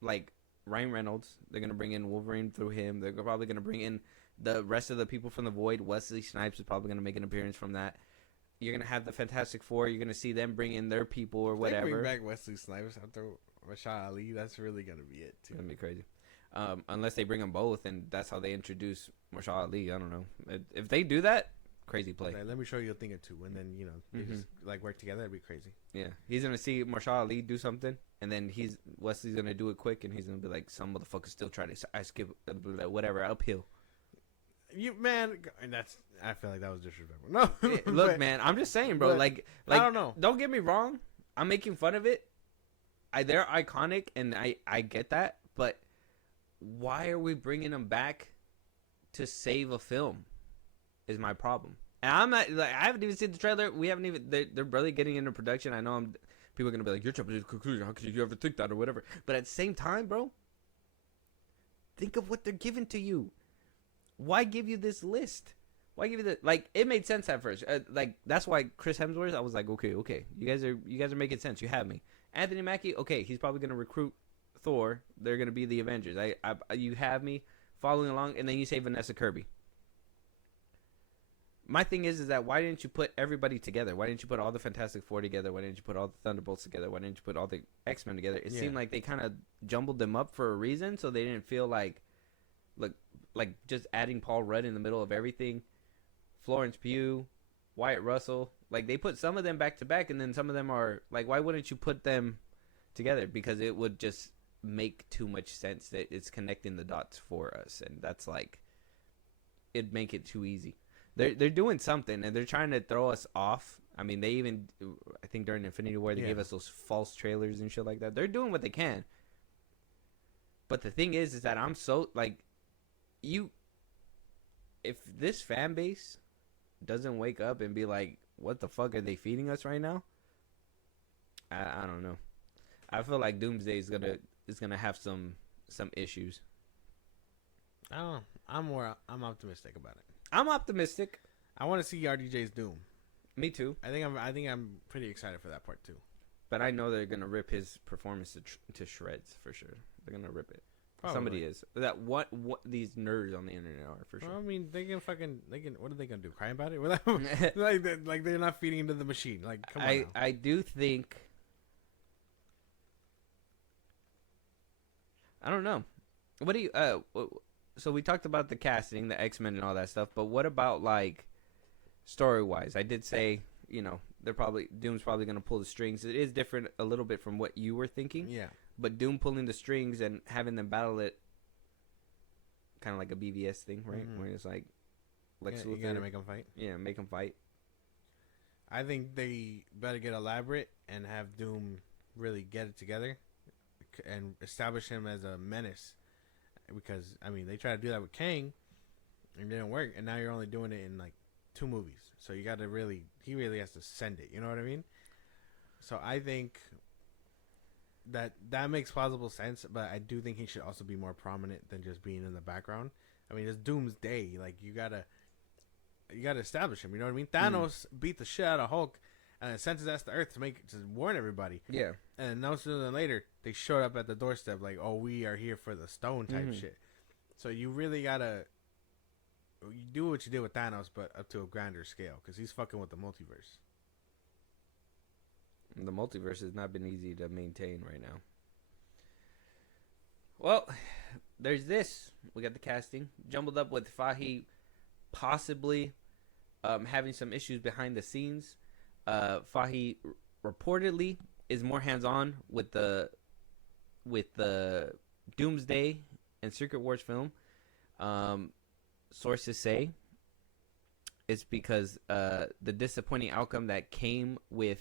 like Ryan Reynolds. They're gonna bring in Wolverine through him. They're probably gonna bring in the rest of the people from the Void. Wesley Snipes is probably gonna make an appearance from that. You're gonna have the Fantastic Four. You're gonna see them bring in their people or They whatever. bring back Wesley Snipes after Rashad Ali. That's really gonna be it It's too. gonna be crazy. Unless they bring them both, and that's how they introduce Marshall Ali. I don't know. If they do that, crazy play. Like, let me show you a thing or two, and then they just like work together. It'd be crazy. Yeah, he's gonna see Marshall Ali do something, and then Wesley's gonna do it quick, and he's gonna be like, "Some motherfuckers still try to I skip whatever uphill." You man, and I feel like that was disrespectful. No, Look, but- man, I'm just saying, bro. but Like I don't know. Don't get me wrong. I'm making fun of it. They're iconic, and I get that, but why are we bringing them back to save a film? Is my problem. And I'm not like I haven't even seen the trailer. We haven't even. They're barely getting into production. I know people are gonna be like, "You're jumping to the conclusion. How could you ever think that or whatever?" But at the same time, bro, think of what they're giving to you. Why give you this list? Why give you the like? It made sense at first. Like that's why Chris Hemsworth. I was like, okay, you guys are making sense. You have me. Anthony Mackie. Okay, he's probably gonna recruit Thor. They're gonna be the Avengers. You have me following along, and then you say Vanessa Kirby. My thing is that why didn't you put everybody together? Why didn't you put all the Fantastic Four together? Why didn't you put all the Thunderbolts together? Why didn't you put all the X-Men together? It seemed like they kind of jumbled them up for a reason, so they didn't feel like just adding Paul Rudd in the middle of everything. Florence Pugh, Wyatt Russell, like they put some of them back to back, and then some of them are like, why wouldn't you put them together? Because it would just make too much sense that it's connecting the dots for us, and that's like it'd make it too easy. They're doing something, and they're trying to throw us off. I mean, they even, I think during Infinity War, they gave us those false trailers and shit like that. They're doing what they can. But the thing is that I'm so, like, if this fan base doesn't wake up and be like, what the fuck are they feeding us right now? I don't know. I feel like Doomsday is gonna have some some issues. I don't know. I'm optimistic about it. I'm optimistic. I want to see RDJ's Doom. Me too. I think I'm pretty excited for that part too. But I know they're gonna rip his performance to shreds for sure. They're gonna rip it. Probably. Somebody is. That what these nerds on the internet are for sure. Well, I mean, they can. What are they gonna do? Cry about it? like they're not feeding into the machine. Like, come on. Now. I do think. I don't know. What do you? So we talked about the casting, the X-Men, and all that stuff. But what about like story-wise? I did say, Doom's probably gonna pull the strings. It is different a little bit from what you were thinking. Yeah. But Doom pulling the strings and having them battle it, kind of like a BVS thing, right? Mm-hmm. Where it's like, Lex You gotta make them fight. Yeah, make them fight. I think they better get elaborate and have Doom really get it together and establish him as a menace. Because I mean, they tried to do that with Kang, and it didn't work. And now you're only doing it in like 2 movies, so you got to he really has to send it. You know what I mean? So I think that makes plausible sense, but I do think he should also be more prominent than just being in the background. I mean, it's Doomsday. Like you gotta establish him. You know what I mean? Thanos beat the shit out of Hulk and sent his ass to Earth to warn everybody. Yeah. And no sooner than later, they showed up at the doorstep like, "Oh, we are here for the stone" type shit. So you really gotta do what you did with Thanos, but up to a grander scale, because he's fucking with the multiverse. The multiverse has not been easy to maintain right now. Well, there's this. We got the casting jumbled up with Fahi possibly having some issues behind the scenes. Fahi reportedly is more hands-on with the Doomsday and Secret Wars film. Sources say it's because the disappointing outcome that came with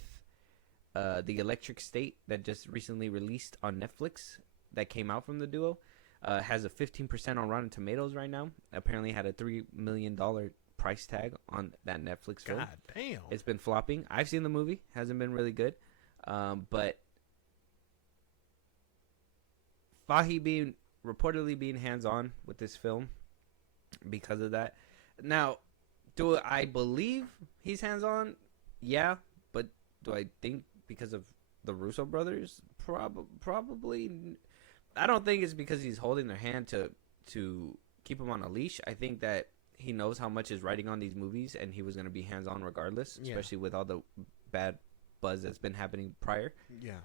the Electric State that just recently released on Netflix that came out from the duo has a 15% on Rotten Tomatoes right now. Apparently had a $3 million price tag on that Netflix film. God damn. It's been flopping. I've seen the movie. Hasn't been really good. But Fahi reportedly being hands-on with this film because of that. Now, do I believe he's hands-on? Yeah. But do I think because of the Russo brothers? Probably. I don't think it's because he's holding their hand to keep him on a leash. I think that he knows how much is riding on these movies, and he was going to be hands-on regardless, especially with all the bad buzz that's been happening prior. Yeah.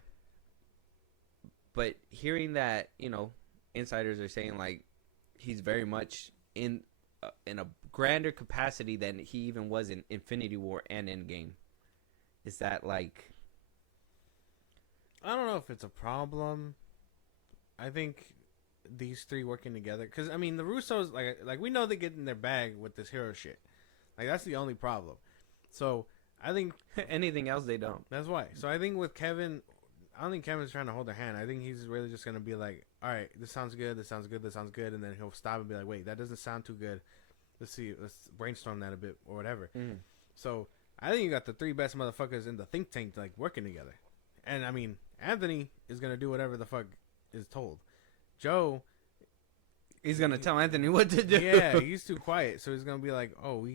But hearing that, insiders are saying, like, he's very much in a grander capacity than he even was in Infinity War and Endgame. Is that, like... I don't know if it's a problem. I think these three working together, because I mean the Russos, like we know they get in their bag with this hero shit. Like that's the only problem. So I think anything else they don't. That's why. So I think with Kevin, I don't think Kevin's trying to hold their hand. I think he's really just gonna be like, all right, this sounds good, this sounds good, this sounds good, and then he'll stop and be like, wait, that doesn't sound too good. Let's brainstorm that a bit or whatever. Mm. So I think you got the 3 best motherfuckers in the think tank like working together. And I mean, Anthony is gonna do whatever the fuck is told. Joe, he's gonna tell Anthony what to do. Yeah, he's too quiet, so he's gonna be like, "Oh,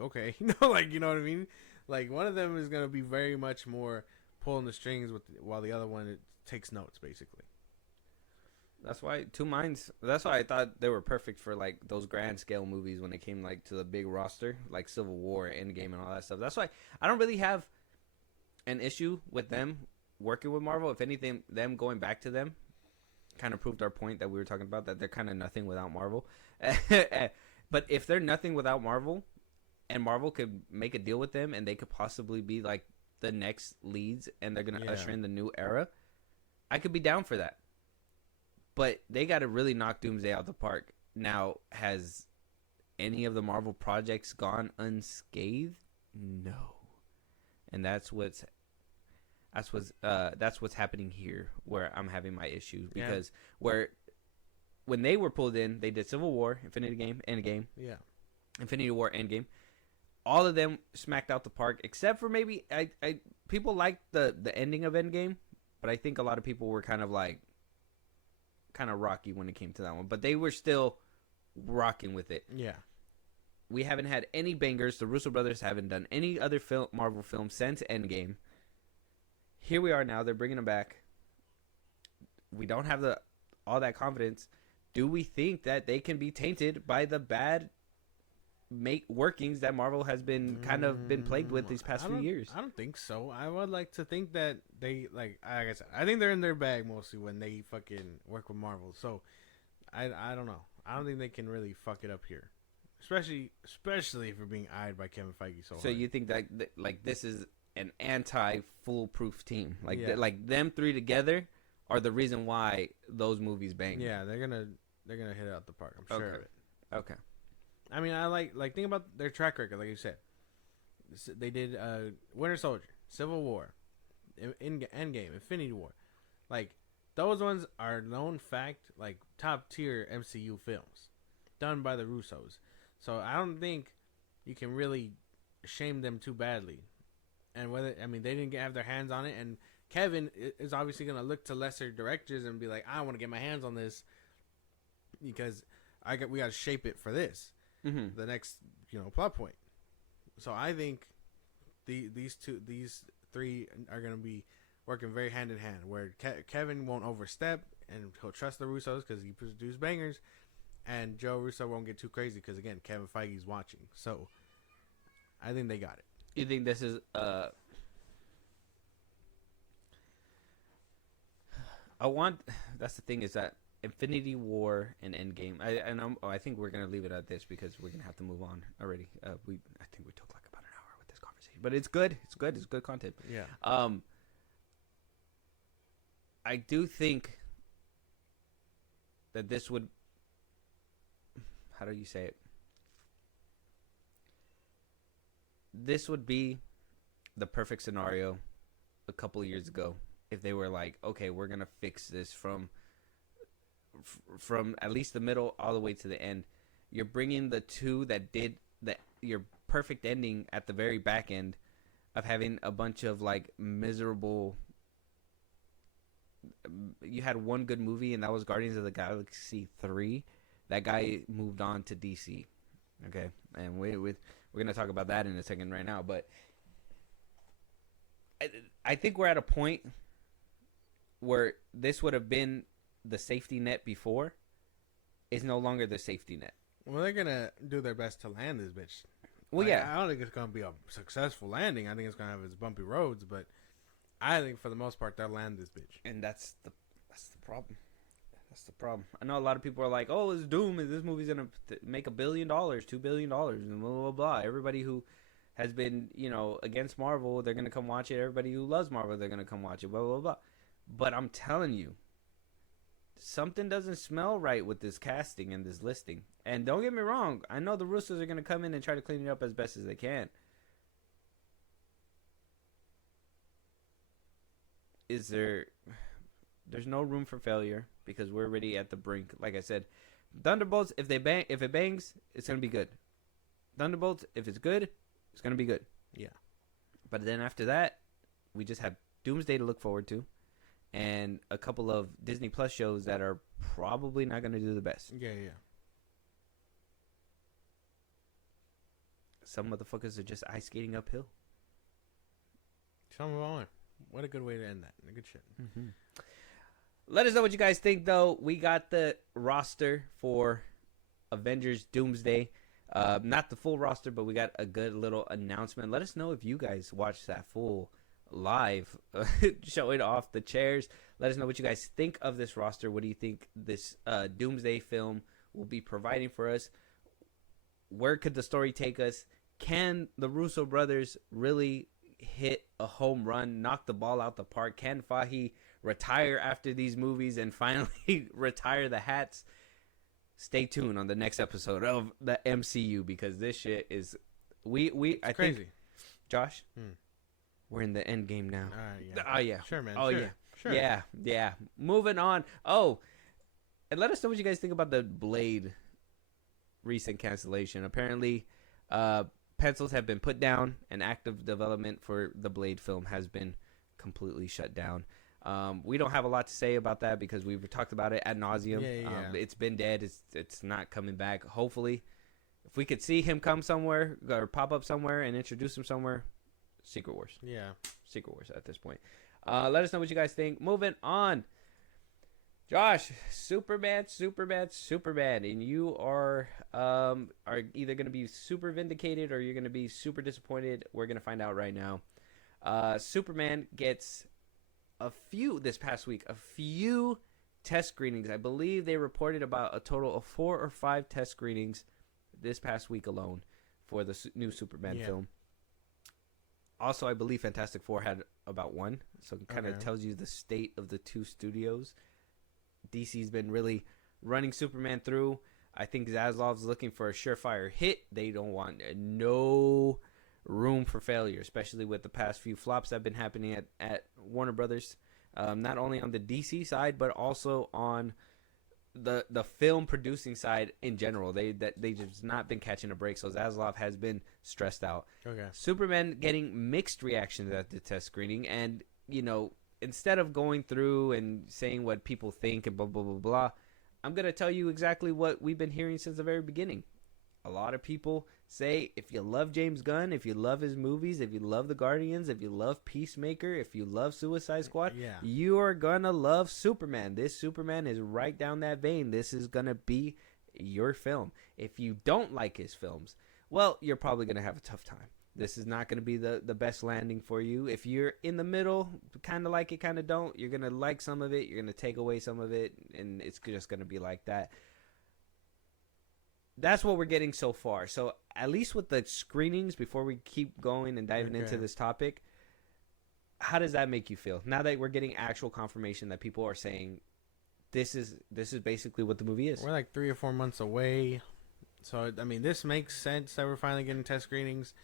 okay," you know what I mean? Like one of them is gonna be very much more pulling the strings while the other one takes notes, basically. That's why 2 minds. That's why I thought they were perfect for like those grand scale movies when it came like to the big roster, like Civil War, Endgame, and all that stuff. That's why I don't really have an issue with them working with Marvel. If anything, them going back to them kind of proved our point that we were talking about, that they're kind of nothing without Marvel. But if they're nothing without Marvel, and Marvel could make a deal with them, and they could possibly be like the next leads, and they're gonna usher in the new era, I could be down for that. But they got to really knock Doomsday out the park. Now, has any of the Marvel projects gone unscathed? No, and that's what's happening here, where I'm having my issue, because when they were pulled in, they did Civil War, Infinity Game, Endgame. Yeah. Infinity War, Endgame. All of them smacked out the park, except for maybe people liked the ending of Endgame, but I think a lot of people were kind of kind of rocky when it came to that one, but they were still rocking with it. Yeah. We haven't had any bangers. The Russo brothers haven't done any other Marvel film since Endgame. Here we are now. They're bringing them back. We don't have all that confidence. Do we think that they can be tainted by the bad workings that Marvel has been kind of been plagued with these past few years? I don't think so. I would like to think that they like I said, I think they're in their bag mostly when they fucking work with Marvel. So I don't know. I don't think they can really fuck it up here, especially if we're being eyed by Kevin Feige so hard. You think that like this is an anti-foolproof team? Like Yeah. like them three together are the reason why those movies bang. Yeah, they're gonna hit it out the park. I'm sure of it. Okay. I mean, I like think about their track record. Like you said, they did Winter Soldier, Civil War, Endgame, Infinity War. Like those ones are known fact, like top tier MCU films, done by the Russos. So I don't think you can really shame them too badly. And they didn't have their hands on it, and Kevin is obviously gonna look to lesser directors and be like, I want to get my hands on this because we got to shape it for this. Mm-hmm. The next plot point. So I think these three are going to be working very hand in hand, where Kevin won't overstep and he'll trust the Russos because he produced bangers, and Joe Russo won't get too crazy because again Kevin Feige's watching. So I think they got it. You think this is that's the thing, is that Infinity War and Endgame. I think we're gonna leave it at this because we're gonna have to move on already. I think we took like about an hour with this conversation, but it's good. It's good. It's good content. Yeah. I do think that this would. How do you say it? This would be the perfect scenario a couple of years ago if they were like, okay, we're gonna fix this from at least the middle all the way to the end. You're bringing the two that did your perfect ending at the very back end of having a bunch of like miserable. You had one good movie, and that was Guardians of the Galaxy 3. That guy moved on to DC. Okay, and we're gonna talk about that in a second right now, but I think we're at a point where this would have been the safety net before is no longer the safety net. Well, they're gonna do their best to land this bitch. Well, yeah, I don't think it's gonna be a successful landing. I think it's gonna have its bumpy roads, but I think for the most part they'll land this bitch. And that's the problem. That's the problem. I know a lot of people are like, "Oh, it's Doom. This movie's gonna make $1 billion, $2 billion, and blah blah blah." Everybody who has been, against Marvel, they're gonna come watch it. Everybody who loves Marvel, they're gonna come watch it. Blah blah blah. But I'm telling you, something doesn't smell right with this casting and this listing. And don't get me wrong, I know the Russos are gonna come in and try to clean it up as best as they can. There's no room for failure because we're already at the brink. Like I said, Thunderbolts, if it bangs, it's gonna be good. Thunderbolts, if it's good, it's gonna be good. Yeah. But then after that, we just have Doomsday to look forward to, and a couple of Disney Plus shows that are probably not gonna do the best. Yeah. Some motherfuckers are just ice skating uphill. Tell me on. What a good way to end that. Good shit. Mm-hmm. Let us know what you guys think, though. We got the roster for Avengers Doomsday. Not the full roster, but we got a good little announcement. Let us know if you guys watched that full live showing off the chairs. Let us know what you guys think of this roster. What do you think this Doomsday film will be providing for us? Where could the story take us? Can the Russo brothers really hit a home run, knock the ball out the park? Can Fahey retire after these movies and finally retire the hats? Stay tuned on the next episode of the MCU because this shit is I crazy. think, Josh, we're in the end game now. Yeah. Oh yeah, Sure, man. Oh sure. yeah, Sure. yeah. Moving on. Oh, and let us know what you guys think about the Blade recent cancellation. Apparently, pencils have been put down and active development for the Blade film has been completely shut down. We don't have a lot to say about that because we've talked about it ad nauseum. Yeah. It's been dead. It's not coming back. Hopefully, if we could see him come somewhere or pop up somewhere and introduce him somewhere, Secret Wars. Yeah. Secret Wars at this point. Let us know what you guys think. Moving on. Josh, Superman, and you are either going to be super vindicated or you're going to be super disappointed. We're going to find out right now. Superman gets this past week, a few test screenings. I believe they reported about a total of 4 or 5 test screenings this past week alone for the new Superman film. Also, I believe Fantastic Four had about 1, so it kind of tells you the state of the 2 studios. DC's been really running Superman through. I think Zaslav's looking for a surefire hit. They don't want no room for failure, especially with the past few flops that have been happening at Warner Brothers. Not only on the DC side, but also on the film producing side in general. They just not been catching a break. So Zaslav has been stressed out. Okay. Superman getting mixed reactions at the test screening, and instead of going through and saying what people think and blah blah blah blah, I'm gonna tell you exactly what we've been hearing since the very beginning. A lot of people say if you love James Gunn, if you love his movies, if you love The Guardians, if you love Peacemaker, if you love Suicide Squad, you are gonna love Superman. This Superman is right down that vein. This is gonna be your film. If you don't like his films, well, you're probably gonna have a tough time. This is not going to be the best landing for you. If you're in the middle, kind of like it, kind of don't, you're going to like some of it, you're going to take away some of it, and it's just going to be like that. That's what we're getting so far. So at least with the screenings, before we keep going and diving into this topic, how does that make you feel? Now that we're getting actual confirmation that people are saying this is basically what the movie is. We're like 3 or 4 months away. So, I mean, this makes sense that we're finally getting test screenings.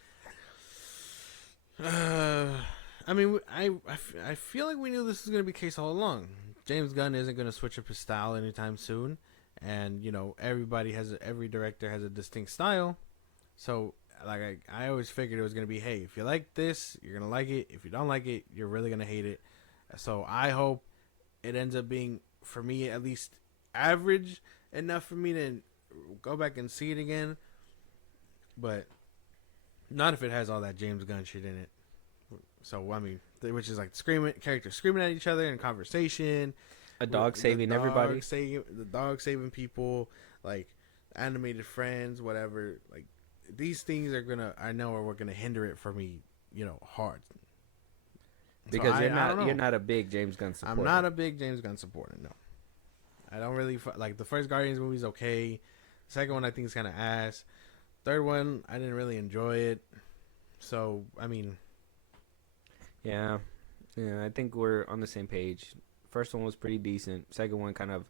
I mean, I feel like we knew this was going to be the case all along. James Gunn isn't going to switch up his style anytime soon. And, every director has a distinct style. So, like, I always figured it was going to be, hey, if you like this, you're going to like it. If you don't like it, you're really going to hate it. So, I hope it ends up being, for me, at least average enough for me to go back and see it again. But not if it has all that James Gunn shit in it. So, I mean, which is like characters screaming at each other in conversation. A dog saving everybody. The dog saving people, like animated friends, whatever. Like, these things are we're going to hinder it for me, hard. Because so you're not a big James Gunn supporter. I'm not a big James Gunn supporter, no. I don't really, like, the first Guardians movie's okay. The second one I think is kind of ass. Third one, I didn't really enjoy it. So, I mean... Yeah, I think we're on the same page. First one was pretty decent. Second one kind of...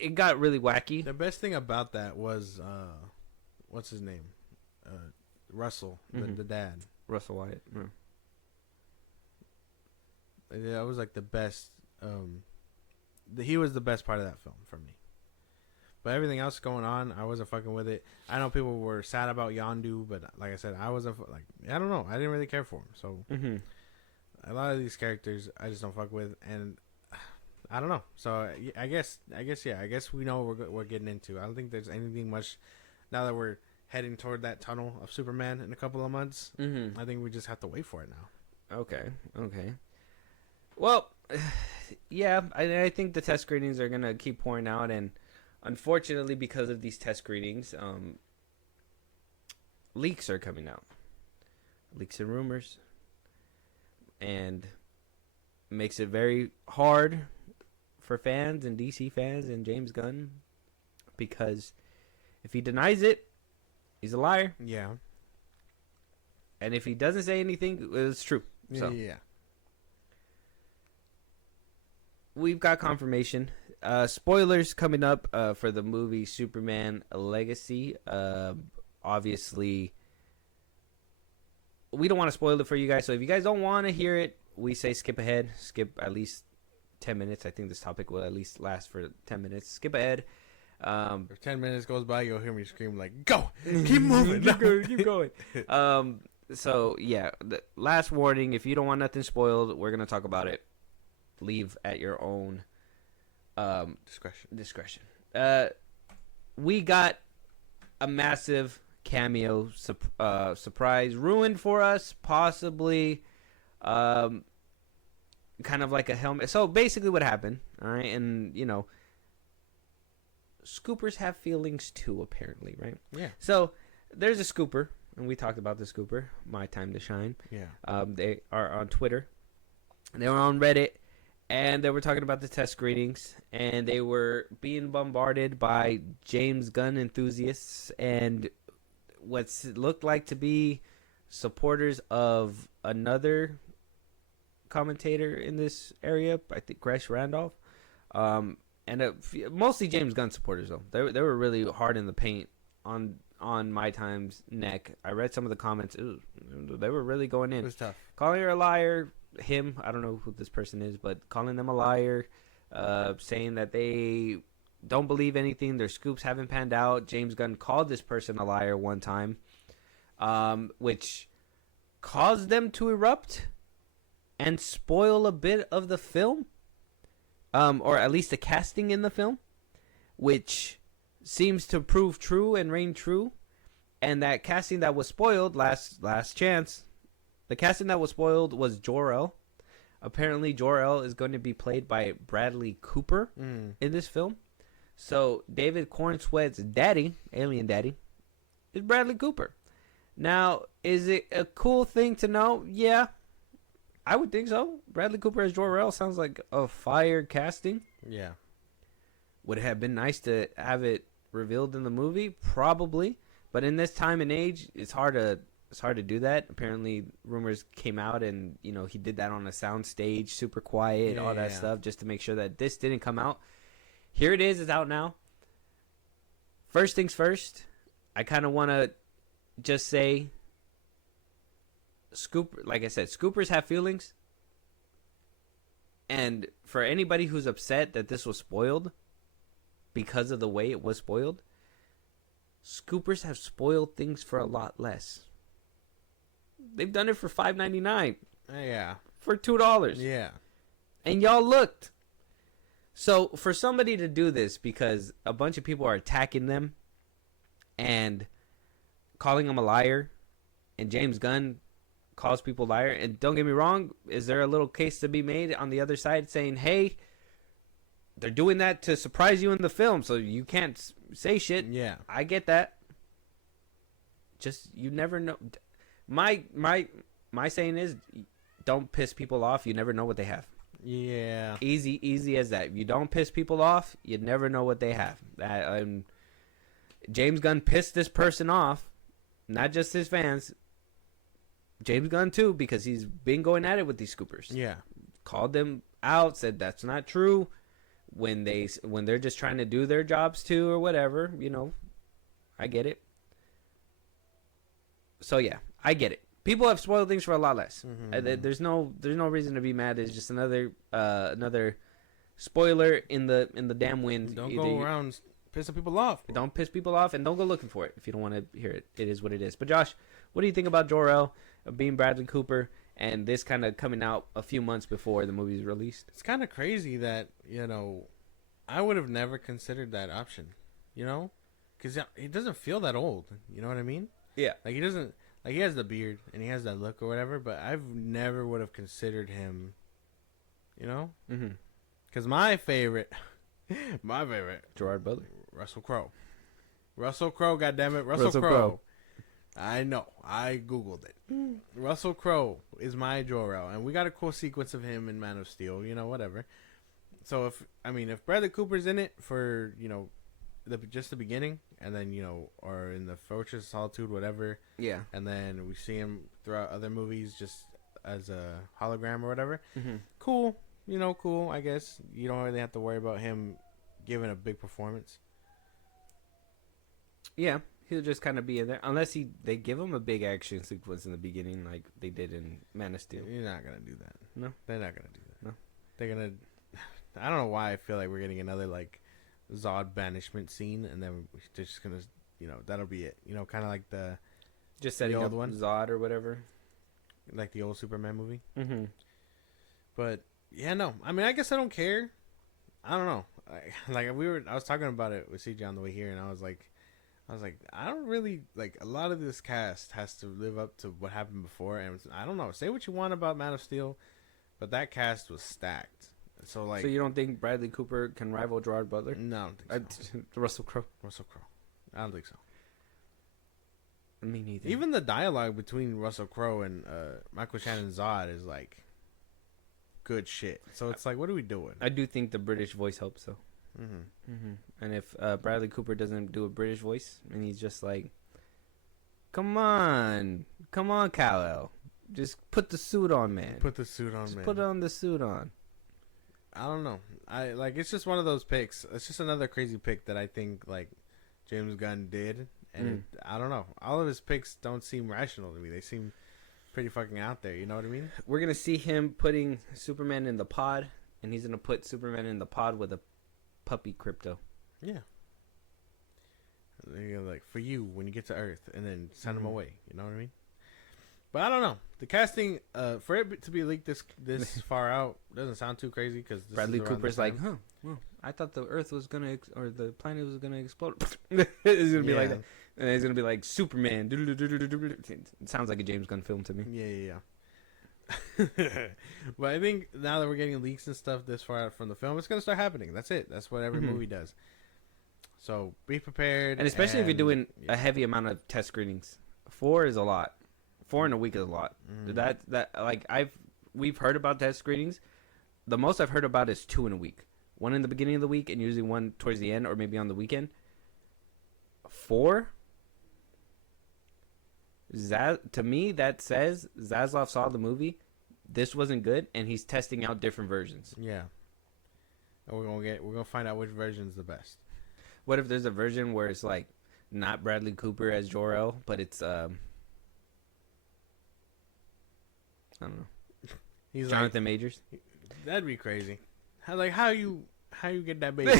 it got really wacky. The best thing about that was... what's his name? Russell, the dad. Russell Wyatt. Yeah. That was like the best... he was the best part of that film for me. But everything else going on, I wasn't fucking with it. I know people were sad about Yondu, but like I said, I wasn't I don't know. I didn't really care for him. So a lot of these characters, I just don't fuck with, and I don't know. So I guess we know what we're getting into. I don't think there's anything much now that we're heading toward that tunnel of Superman in a couple of months. I think we just have to wait for it now. Okay. Well, yeah, I think the test screenings are gonna keep pouring out, and unfortunately, because of these test screenings, leaks are coming out. Leaks and rumors. And makes it very hard for fans and DC fans and James Gunn. Because if he denies it, he's a liar. Yeah. And if he doesn't say anything, it's true. So, yeah. We've got confirmation. Spoilers coming up for the movie Superman Legacy. Obviously, we don't want to spoil it for you guys. So if you guys don't want to hear it, we say skip ahead. Skip at least 10 minutes. I think this topic will at least last for 10 minutes. Skip ahead. If 10 minutes goes by, you'll hear me scream like, go! Keep moving! Keep going. So yeah, the last warning: if you don't want nothing spoiled, we're gonna talk about it. Leave at your own discretion. We got a massive cameo surprise ruined for us, possibly. Kind of like a helmet. So basically, what happened? All right, and scoopers have feelings too, apparently, right? Yeah. So there's a scooper, and we talked about the scooper. My time to shine. Yeah. They are on Twitter. They were on Reddit, and they were talking about the test screenings, and they were being bombarded by James Gunn enthusiasts and what looked like to be supporters of another commentator in this area. I think Gresh Randolph. And mostly James Gunn supporters though. They were really hard in the paint on My Time's neck. I read some of the comments. They were really going in. It was tough. Calling her a liar. Him, I don't know who this person is, but calling them a liar, saying that they don't believe anything. Their scoops haven't panned out. James Gunn called this person a liar one time, which caused them to erupt and spoil a bit of the film. Or at least the casting in the film, which seems to prove true and reign true. And that casting that was spoiled, last chance, the casting that was spoiled was Jor-El. Apparently, Jor-El is going to be played by Bradley Cooper in this film. So David Cornsweat's daddy, alien daddy, is Bradley Cooper. Now, is it a cool thing to know? Yeah. I would think so. Bradley Cooper as Jor-El sounds like a fire casting. Yeah. Would it have been nice to have it revealed in the movie? Probably. But in this time and age, it's hard to do that. Apparently, rumors came out, and he did that on a sound stage, super quiet, all that stuff, just to make sure that this didn't come out. Here it is. It's out now. First things first, I kind of want to just say, like I said, scoopers have feelings, and for anybody who's upset that this was spoiled because of the way it was spoiled, scoopers have spoiled things for a lot less. They've done it for $5.99. Yeah. For $2. Yeah. And y'all looked. So for somebody to do this because a bunch of people are attacking them and calling them a liar, and James Gunn calls people liar, and don't get me wrong, is there a little case to be made on the other side saying, hey, they're doing that to surprise you in the film, so you can't say shit. Yeah. I get that. Just, you never know. My saying is, don't piss people off. You never know what they have. Yeah. Easy as that. If you don't piss people off, you never know what they have. James Gunn pissed this person off, not just his fans. James Gunn too, because he's been going at it with these scoopers. Yeah. Called them out, said that's not true. When they're just trying to do their jobs too or whatever, I get it. So yeah, I get it. People have spoiled things for a lot less. Mm-hmm. There's no reason to be mad. It's just another spoiler in the damn wind. Don't go around pissing people off. Don't piss people off, and don't go looking for it if you don't want to hear it. It is what it is. But Josh, what do you think about Jor-El being Bradley Cooper and this kind of coming out a few months before the movie's released? It's kind of crazy that I would have never considered that option. Because he doesn't feel that old. You know what I mean? Yeah. Like he doesn't. Like he has the beard and he has that look or whatever, but I've never would have considered him. Mm-hmm. Because my favorite, Gerard Butler, Russell Crowe. Russell Crowe, goddammit, Russell Crowe. I know. I googled it. Russell Crowe is my Jor-El, and we got a cool sequence of him in Man of Steel. Whatever. So if Bradley Cooper's in it for just the beginning, and then or in the Fortress of Solitude, whatever. Yeah. And then we see him throughout other movies just as a hologram or whatever. Mm-hmm. Cool. Cool. I guess you don't really have to worry about him giving a big performance. Yeah, he'll just kind of be in there unless they give him a big action sequence in the beginning, like they did in Man of Steel. You're not gonna do that. No, they're not gonna do that. No, they're gonna. I don't know why I feel like we're getting another Zod banishment scene, and then they're just gonna, that'll be it. Kind of like the Just setting old up one? Zod or whatever. Like the old Superman movie. Mm-hmm. But yeah, no. I mean, I guess I don't care. I don't know. I was talking about it with CJ on the way here, and I was like, I don't really like. A lot of this cast has to live up to what happened before, and I don't know. Say what you want about Man of Steel, but that cast was stacked. So like, So you don't think Bradley Cooper can rival Gerard Butler? no, I don't think so. Russell Crowe. Russell Crowe. I don't think so. Me neither. Even the dialogue between Russell Crowe and Michael Shannon Zod is like good shit. So it's like, what are we doing? I do think the British voice helps though. Mm-hmm. Mm-hmm. And if Bradley Cooper doesn't do a British voice, and he's just like, come on, Kal-El, just put the suit on, man. Put the suit on, man. Put on the suit on. I don't know. I like. It's just one of those picks. It's just another crazy pick that I think like James Gunn did, and I don't know. All of his picks don't seem rational to me. They seem pretty fucking out there. You know what I mean? We're gonna see him putting Superman in the pod, and he's gonna put Superman in the pod with a puppy Crypto. Yeah. They're like, for you when you get to Earth, and then send them away. You know what I mean? But I don't know. The casting, for it to be leaked this far out, doesn't sound too crazy because Bradley Cooper's like, well, I thought the Earth was gonna or the planet was gonna explode. It's gonna be like that, and it's gonna be like Superman. It sounds like a James Gunn film to me. Yeah. But I think now that we're getting leaks and stuff this far out from the film, it's gonna start happening. That's it. That's what every movie does. So be prepared, And especially if you're doing a heavy amount of test screenings. 4 is a lot. 4 in a week is a lot. That like we've heard about test screenings. The most I've heard about is 2 in a week. 1 in the beginning of the week and usually 1 towards the end or maybe on the weekend. 4. To me that says Zaslav saw the movie. This wasn't good, and he's testing out different versions. Yeah. And we're gonna find out which version is the best. What if there's a version where it's like not Bradley Cooper as Jor-El, but it's I don't know. He's Jonathan Majors. That'd be crazy. How you get that baby?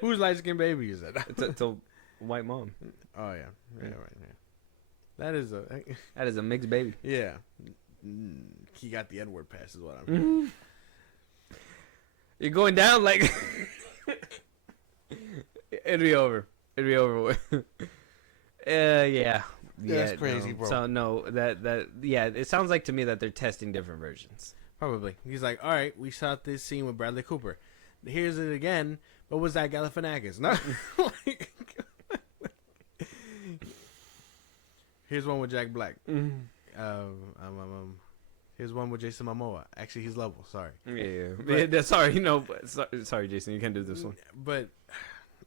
Whose light skinned baby is that? It's a white mom. Oh yeah, right. Yeah. That is a mixed baby. Yeah. He got the N-word pass, is what I'm. You're going down like. It'd be over. It'd be over with. Yeah. That's crazy, bro. So no, yeah. It sounds like to me that they're testing different versions. Probably. He's like, all right, we shot this scene with Bradley Cooper. Here's it again, but was that Galifianakis? No. Here's one with Jack Black. Here's one with Jason Momoa. Actually, he's level. Sorry. Yeah. Sorry, sorry, Jason. You can't do this one. But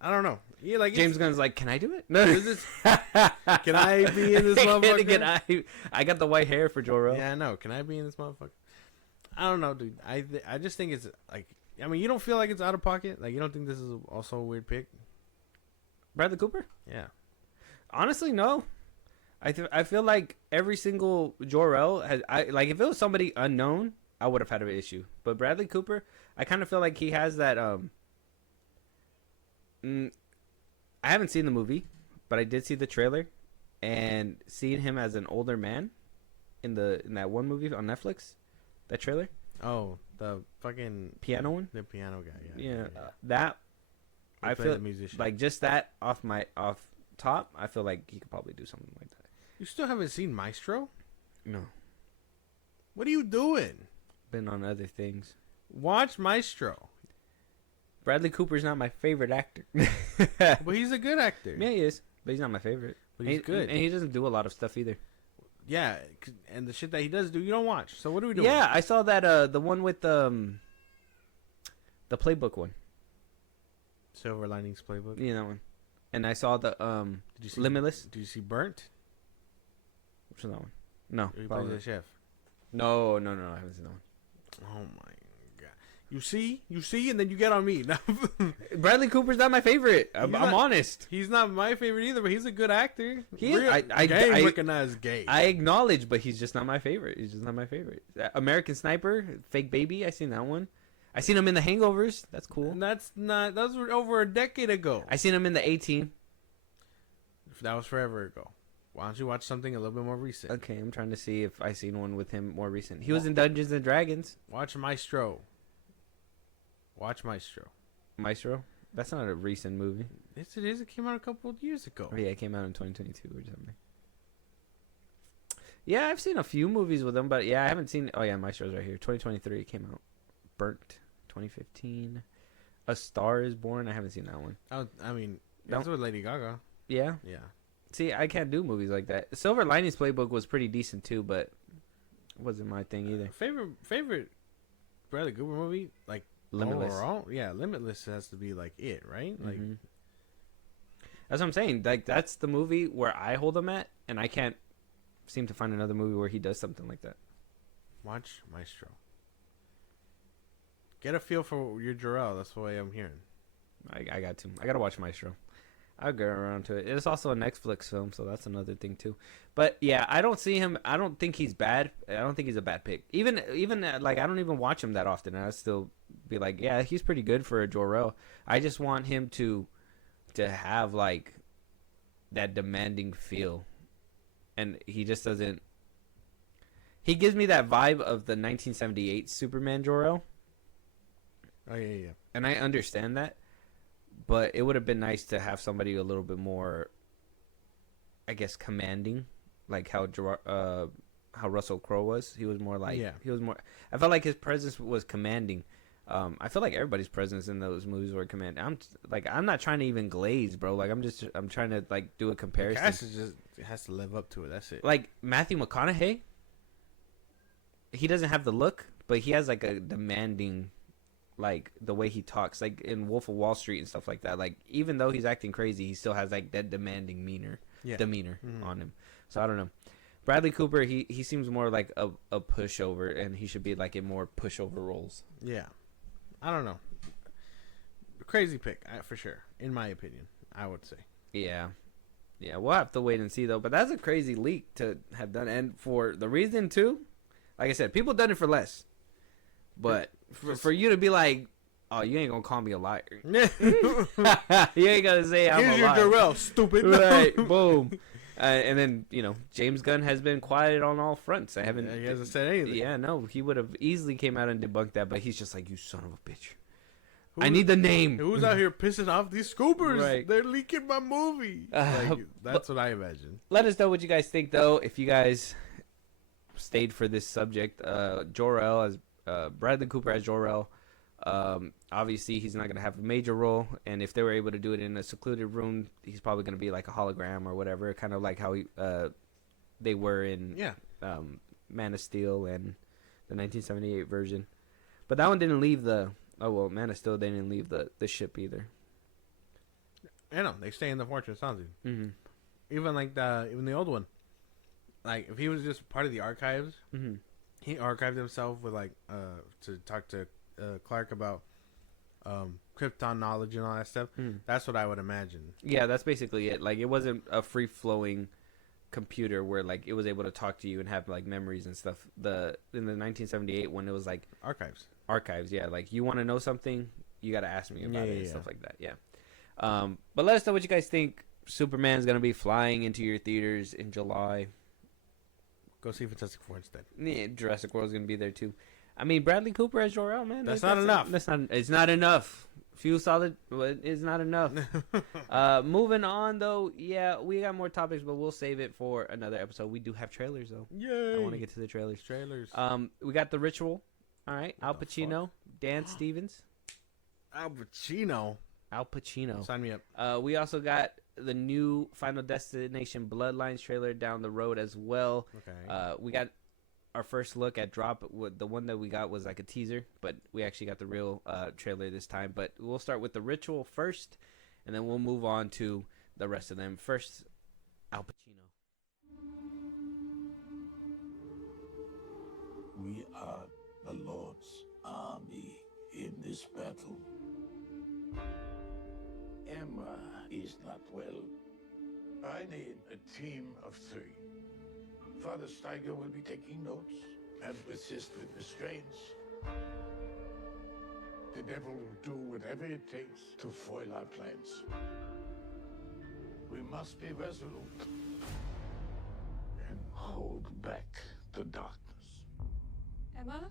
I don't know. Yeah, like James Gunn's like, can I do it? No. Can I be in this motherfucker? I got the white hair for Jor-El. Yeah, I know. Can I be in this motherfucker? I don't know, dude. I just think it's like. I mean, you don't feel like it's out of pocket. Like, you don't think this is also a weird pick? Bradley Cooper? Yeah. Honestly, no. I feel like every single Jor-El has. Like if it was somebody unknown, I would have had an issue. But Bradley Cooper, I kind of feel like he has that. I haven't seen the movie, but I did see the trailer, and seeing him as an older man in that one movie on Netflix, that trailer. Oh, the fucking piano one. The piano guy. Yeah. That. I feel like just that off top. I feel like he could probably do something like that. You still haven't seen Maestro? No. What are you doing? Been on other things. Watch Maestro. Bradley Cooper's not my favorite actor. But he's a good actor. Yeah, he is. But he's not my favorite. But he's good. And he doesn't do a lot of stuff either. Yeah, and the shit that he does do, you don't watch. So what are we doing? Yeah, I saw that, the one with the Playbook one. Silver Linings Playbook? Yeah, that one. And I saw the, did you see, Limitless. Did you see Burnt? Which is that one? No. He plays the chef. No, I haven't seen that one. Oh my god! You see, and then you get on me. Bradley Cooper's not my favorite. I'm honest. He's not my favorite either, but he's a good actor. He is. I recognize gay. I acknowledge, but he's just not my favorite. He's just not my favorite. American Sniper, Fake Baby. I seen that one. I seen him in The Hangovers. That's cool. And that was over a decade ago. I seen him in The A-Team. That was forever ago. Why don't you watch something a little bit more recent? Okay, I'm trying to see if I seen one with him more recent. He was in Dungeons and Dragons. Watch Maestro. Watch Maestro. Maestro? That's not a recent movie. Yes, it is. It came out a couple of years ago. Oh, yeah, it came out in 2022 or something. Yeah, I've seen a few movies with him, but yeah, I haven't seen. Oh yeah, Maestro's right here. 2023 came out. Burnt. 2015. A Star Is Born. I haven't seen that one. Oh, I mean, that's with Lady Gaga. Yeah. Yeah. See, I can't do movies like that. Silver Linings Playbook was pretty decent too, but it wasn't my thing either. Favorite Bradley Cooper movie, like Limitless. overall? Yeah, Limitless has to be like it, right? Like that's what I'm saying. Like that's the movie where I hold him at, and I can't seem to find another movie where he does something like that. watch Maestro. Get a feel for your Jarrell. That's the way I'm hearing. I got to. I got to watch Maestro. I'll get around to it. It's also a Netflix film, so that's another thing too. But yeah, I don't see him. I don't think he's bad. I don't think he's a bad pick. Even like I don't even watch him that often, and I still be like, yeah, he's pretty good for a Jor-El. I just want him to have like that demanding feel, and he just doesn't. He gives me that vibe of the 1978 Superman Jor-El. Oh yeah. And I understand that, but it would have been nice to have somebody a little bit more, I guess, commanding, like how Russell Crowe was. He was more like, he was more. I felt like his presence was commanding. I feel like everybody's presence in those movies were commanding. I'm not trying to even glaze, bro. Like I'm trying to like do a comparison. The cast is just it has to live up to it. That's it. Like Matthew McConaughey, he doesn't have the look, but he has like a demanding. Like the way he talks, like in Wolf of Wall Street and stuff like that. Like even though he's acting crazy, he still has like that demanding demeanor on him. So I don't know. Bradley Cooper, he seems more like a pushover, and he should be like in more pushover roles. Yeah, I don't know. Crazy pick for sure, in my opinion. I would say. Yeah, we'll have to wait and see though. But that's a crazy leak to have done, and for the reason too. Like I said, people done it for less, but. For you to be like, oh, you ain't gonna call me a liar. You ain't gonna say I'm Here's a your liar. Jarrell, stupid. Right, boom. And then, James Gunn has been quiet on all fronts. He hasn't said anything. Yeah, no, he would have easily came out and debunked that, but he's just like, you son of a bitch. I need the name. Who's out here pissing off these scoopers? Right. They're leaking my movie. That's what I imagine. Let us know what you guys think, though. If you guys stayed for this subject, Jor-El as Bradley Cooper as Jor-El. Obviously, he's not going to have a major role, and if they were able to do it in a secluded room, he's probably going to be like a hologram or whatever, kind of like how they were in Man of Steel and the 1978 version. But that one didn't leave Man of Steel didn't leave the ship either. I know they stay in the fortress, sounds good. Mm-hmm. Even like even the old one, like if he was just part of the archives. Mm-hmm. He archived himself with to talk to Clark about Krypton knowledge and all that stuff. That's what I would imagine. Yeah, that's basically it. Like it wasn't a free flowing computer where like it was able to talk to you and have like memories and stuff. In the 1978 when it was like archives. Yeah, like you want to know something, you got to ask me about it and stuff like that. Yeah. But let us know what you guys think. Superman's gonna be flying into your theaters in July. Go see Fantastic Four instead. Yeah, Jurassic World's gonna be there too. I mean, Bradley Cooper as Jor-El, man. That's not enough. It's not enough. Few solid, but it's not enough. Moving on though, yeah, we got more topics, but we'll save it for another episode. We do have trailers though. Yay! I want to get to the trailers. We got The Ritual. All right, Al Pacino, Dan Stevens. Al Pacino. Sign me up. We also got the new Final Destination Bloodlines trailer down the road as well. Okay. We got our first look at Drop. The one that we got was like a teaser, but we actually got the real trailer this time. But we'll start with The Ritual first, and then we'll move on to the rest of them. First, Al Pacino. We are the Lord's army in this battle. Emma is not well. I need a team of 3. Father Steiger will be taking notes and assist with the strains. The devil will do whatever it takes to foil our plans. We must be resolute. back to darkness. Emma?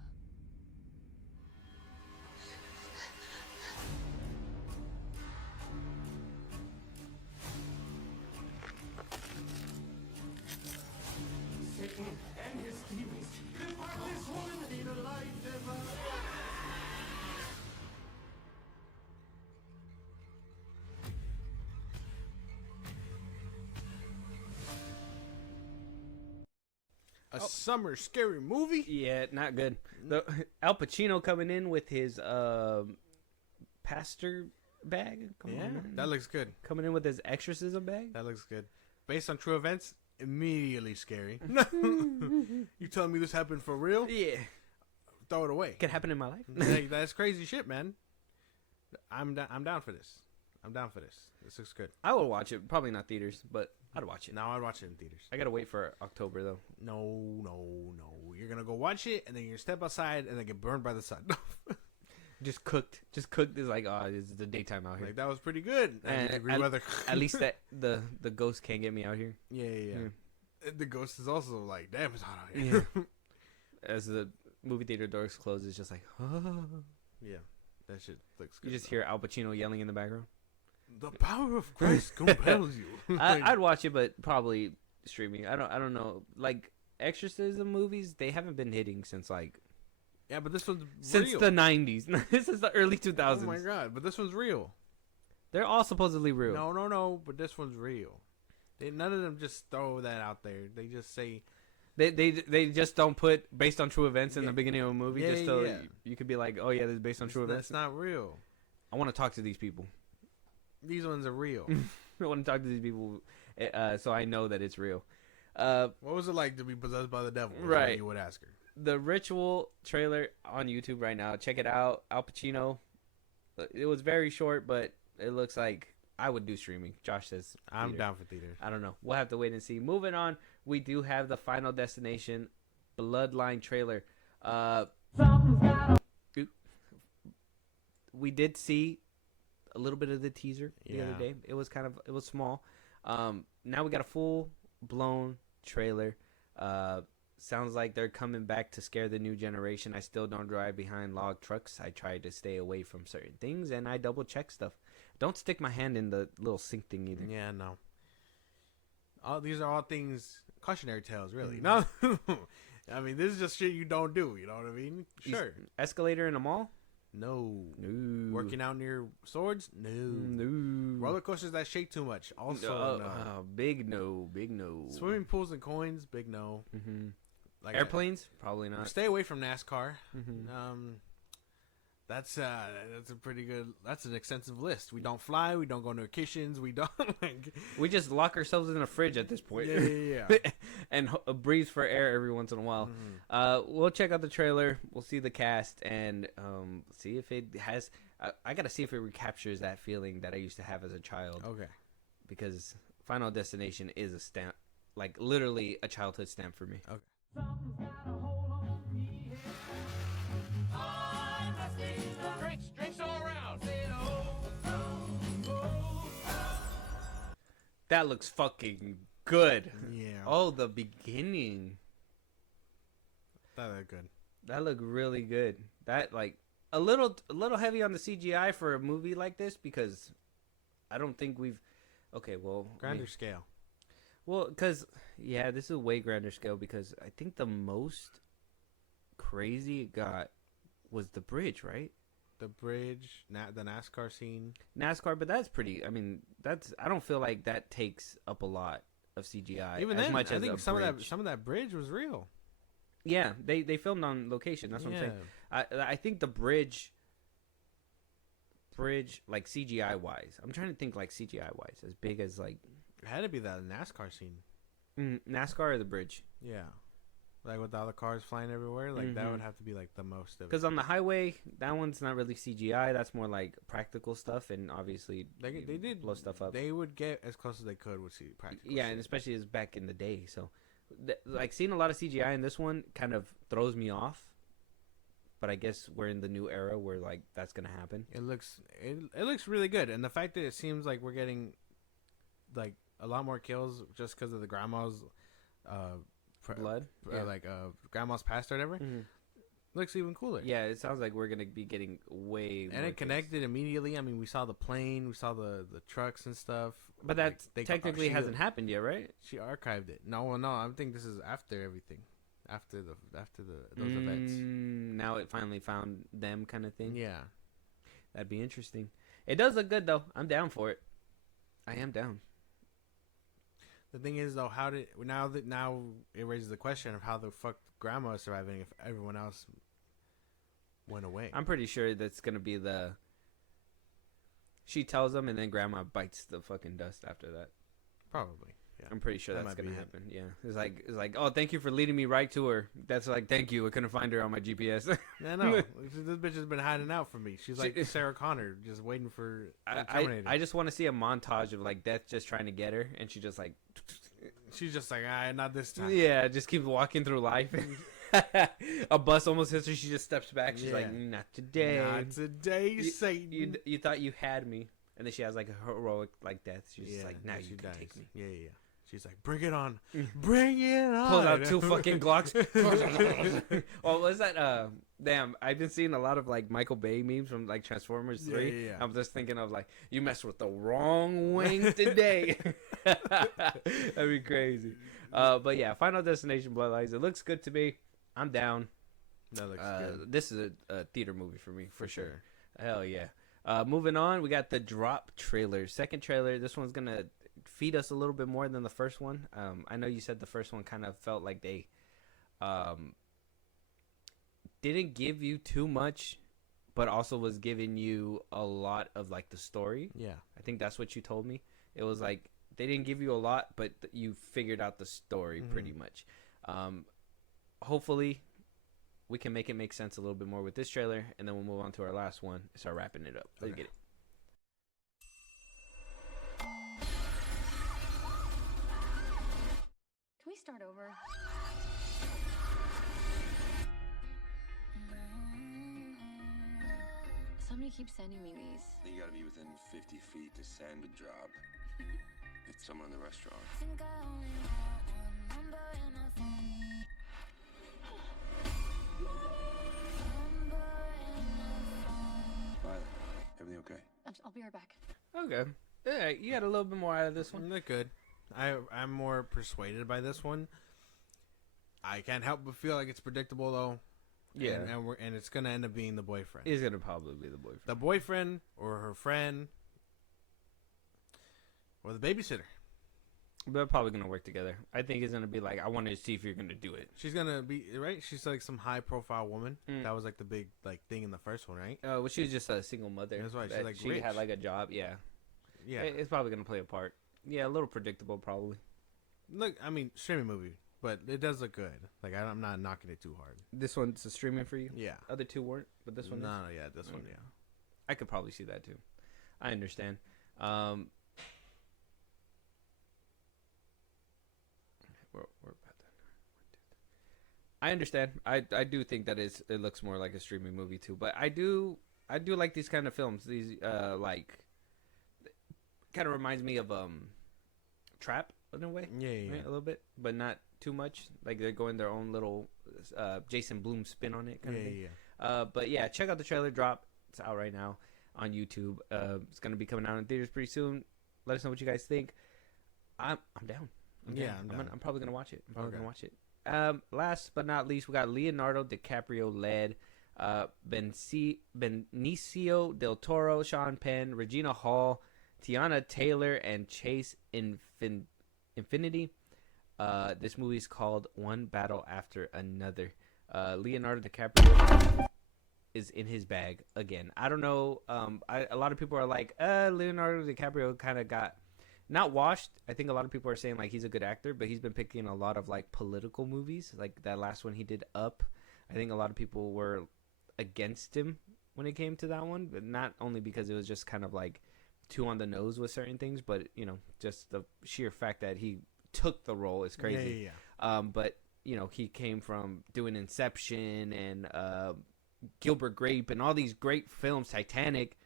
Satan and his demons, depart this woman in a light ever. A summer scary movie? Yeah, not good. The Al Pacino coming in with his pastor bag. Come on, man. That looks good. Coming in with his exorcism bag. That looks good. Based on true events, immediately scary. You telling me this happened for real? Yeah, Throw it away. could happen in my life. Like, that's crazy shit, man. I'm down for this. I'm down for this. This looks good. I will watch it. Probably not theaters, but I'd watch it. Now I'd watch it in theaters. I gotta wait for October though. No. You're gonna go watch it, and then you're gonna step outside, and then get burned by the sun. Just cooked. Is like, oh, it's the daytime out here. Like, that was pretty good. And 90-degree weather. At least that the ghost can't get me out here. Yeah. The ghost is also like, damn, it's hot out here. Yeah. As the movie theater doors close, it's just like, oh. Yeah, that shit looks You good. just hear Al Pacino yelling in the background. The power of Christ compels you. I'd watch it, but probably streaming. I don't know. Like exorcism movies, they haven't been hitting since Yeah, but this one's since real. the 90s. This is the early 2000s. Oh my god, but this one's real. They're all supposedly real. No, but this one's real. None of them just throw that out there. They just say They just don't put based on true events in Yeah. the beginning of a movie, Yeah, just so yeah. you could be like, oh yeah, this is based on true events. that's not real. I want to talk to these people. These ones are real. I want to talk to these people, so I know that it's real. What was it like to be possessed by the devil? Is what Right. You would ask her. The Ritual trailer on YouTube right now. Check it out. Al Pacino. It was very short, but it looks like I would do streaming. Josh says I'm theater. down for theaters. I don't know. We'll have to wait and see. Moving on, we do have the Final Destination Bloodline trailer. We did see a little bit of the teaser the other Yeah. day. It was small. Now we got a full blown trailer. Sounds like they're coming back to scare the new generation. I still don't drive behind log trucks. I try to stay away from certain things, and I double check stuff. Don't stick my hand in the little sink thing either. Yeah, no. These are all things, cautionary tales, really. Mm-hmm. No, I mean, this is just shit you don't do. You know what I mean? Sure. Escalator in a mall? No. No. Working out near swords? No. No. Roller coasters that shake too much? Also, no. Big no. Big no. Swimming pools and coins? Big no. Mm-hmm. Like Airplanes? Probably not. Stay away from NASCAR. Mhm. That's a pretty good. That's an extensive list. We don't fly. We don't go on vacations. We don't like. We just lock ourselves in a fridge at this point. Yeah. And breathe for air every once in a while. We'll check out the trailer. We'll see the cast and see if it has. I gotta see if it recaptures that feeling that I used to have as a child. Okay. Because Final Destination is a stamp, like literally a childhood stamp for me. Okay. That looks fucking good. Yeah. Oh, the beginning. That looked good. That looked really good. That like a little heavy on the CGI for a movie like this because I don't think we've. Okay, well, Grander scale. Well, because yeah, this is a way grander scale because I think the most crazy it got was the bridge, right? The bridge, the NASCAR scene. NASCAR, but that's pretty. I mean, I don't feel like that takes up a lot of CGI. Even as then, much I as think a some bridge. of that bridge was real. Yeah, they filmed on location. That's what I'm saying. I think the bridge like CGI wise. I'm trying to think like CGI wise, as big as like It had to be that NASCAR scene. NASCAR or the bridge. Yeah. Like with all the cars flying everywhere, like that would have to be like the most of it. Because on the highway, that one's not really CGI. That's more like practical stuff, and obviously They did blow stuff up. They would get as close as they could with practical. Yeah, shit. and especially as back in the day. So, like seeing a lot of CGI in this one kind of throws me off. But I guess we're in the new era where like that's gonna happen. It looks really good, and the fact that it seems like we're getting like a lot more kills just because of the grandmas blood. Yeah. like grandma's past or whatever. Mhm. Looks even cooler. Yeah, it sounds like we're gonna be getting way. And more it things. connected immediately. I mean, we saw the plane, we saw the trucks and stuff. But that Like, technically she- hasn't happened yet, right? She archived it. No, I think this is after everything, after the those events. Now it finally found them, kind of thing. Yeah. That'd be interesting. It does look good though. I'm down for it. I am down. The thing is, though, how did now it raises the question of how the fuck grandma is surviving if everyone else went away. I'm pretty sure that's gonna be the. She tells them, and then grandma bites the fucking dust after that. Probably. Yeah. I'm pretty sure That that's might gonna be it. happen. Yeah, it's like, oh, thank you for leading me right to her. That's like, thank you. I couldn't find her on my GPS. Yeah, no, this bitch has been hiding out from me. She's like Sarah Connor, just waiting for Terminator. I just want to see a montage of like Death just trying to get her, and she just like, She's just like, not this time. yeah, just keeps walking through life. A bus almost hits her. She just steps back. She's like, Yeah. not today. Not today, Satan. You thought you had me, and then she has like a heroic like death. She's just like, now you can take me. Yeah. She's like, bring it on. Bring it on. Pulls out 2 fucking Glocks. Well, what's that? Damn, I've been seeing a lot of like Michael Bay memes from like Transformers 3. Yeah. I'm just thinking of like, you messed with the wrong wing today. That'd be crazy. But yeah, Final Destination Bloodlines. It looks good to me. I'm down. That looks good. This is a theater movie for me, for sure. Hell yeah. Moving on, we got the Drop trailer. Second trailer. This one's going to feed us a little bit more than the first one. I know you said the first one kind of felt like they didn't give you too much, but also was giving you a lot of like the story. Yeah. I think that's what you told me. It was like they didn't give you a lot, but you figured out the story pretty much. Hopefully we can make it make sense a little bit more with this trailer, and then we'll move on to our last one and start wrapping it up. Let's get it. Can we start over? Somebody keeps sending me these. You gotta be within 50 feet to send a drop. It's someone in the restaurant. Violet, everything okay? I'll be right back. Okay. All right, you got a little bit more out of this one. Look good. I'm more persuaded by this one. I can't help but feel like it's predictable though. Yeah. And it's gonna end up being the boyfriend. He's gonna probably be the boyfriend. The boyfriend or her friend or the babysitter. They're probably gonna work together. I think it's gonna be like, I wanted to see if you're gonna do it. She's gonna be right. She's like some high profile woman. That was like the big like thing in the first one, right? Well, she was just a single mother. That's why she's, that like, she rich. had like a job. Yeah. Yeah. It's probably gonna play a part. Yeah, a little predictable probably. Look, I mean, streaming movie, but it does look good. Like I'm not knocking it too hard. This one's a streaming for you. Yeah. Other two weren't, but this one. No, is? yeah, this one, yeah. I could probably see that too. I understand. We're about done. I understand. I do think that it looks more like a streaming movie too. But I do like these kind of films. These like kind of reminds me of Trap in a way. Yeah, Right? A little bit, but not too much. Like they're going their own little Jason Blum spin on it kind of thing. But yeah, check out the trailer. Drop. It's out right now on YouTube. It's gonna be coming out in theaters pretty soon. Let us know what you guys think. I'm down. I'm down. I'm probably gonna watch it. Last but not least, we got Leonardo DiCaprio led, Benicio del Toro, Sean Penn, Regina Hall, Tiana Taylor, and Chase Infinity. This movie is called One Battle After Another. Leonardo DiCaprio is in his bag again. I don't know. A lot of people are like, Leonardo DiCaprio kind of got not washed. I think a lot of people are saying like he's a good actor, but he's been picking a lot of like political movies. Like that last one he did, Up. I think a lot of people were against him when it came to that one, but not only because it was just kind of like too on the nose with certain things, but you know, just the sheer fact that he took the role is crazy. But you know, he came from doing Inception and Gilbert Grape and all these great films, Titanic.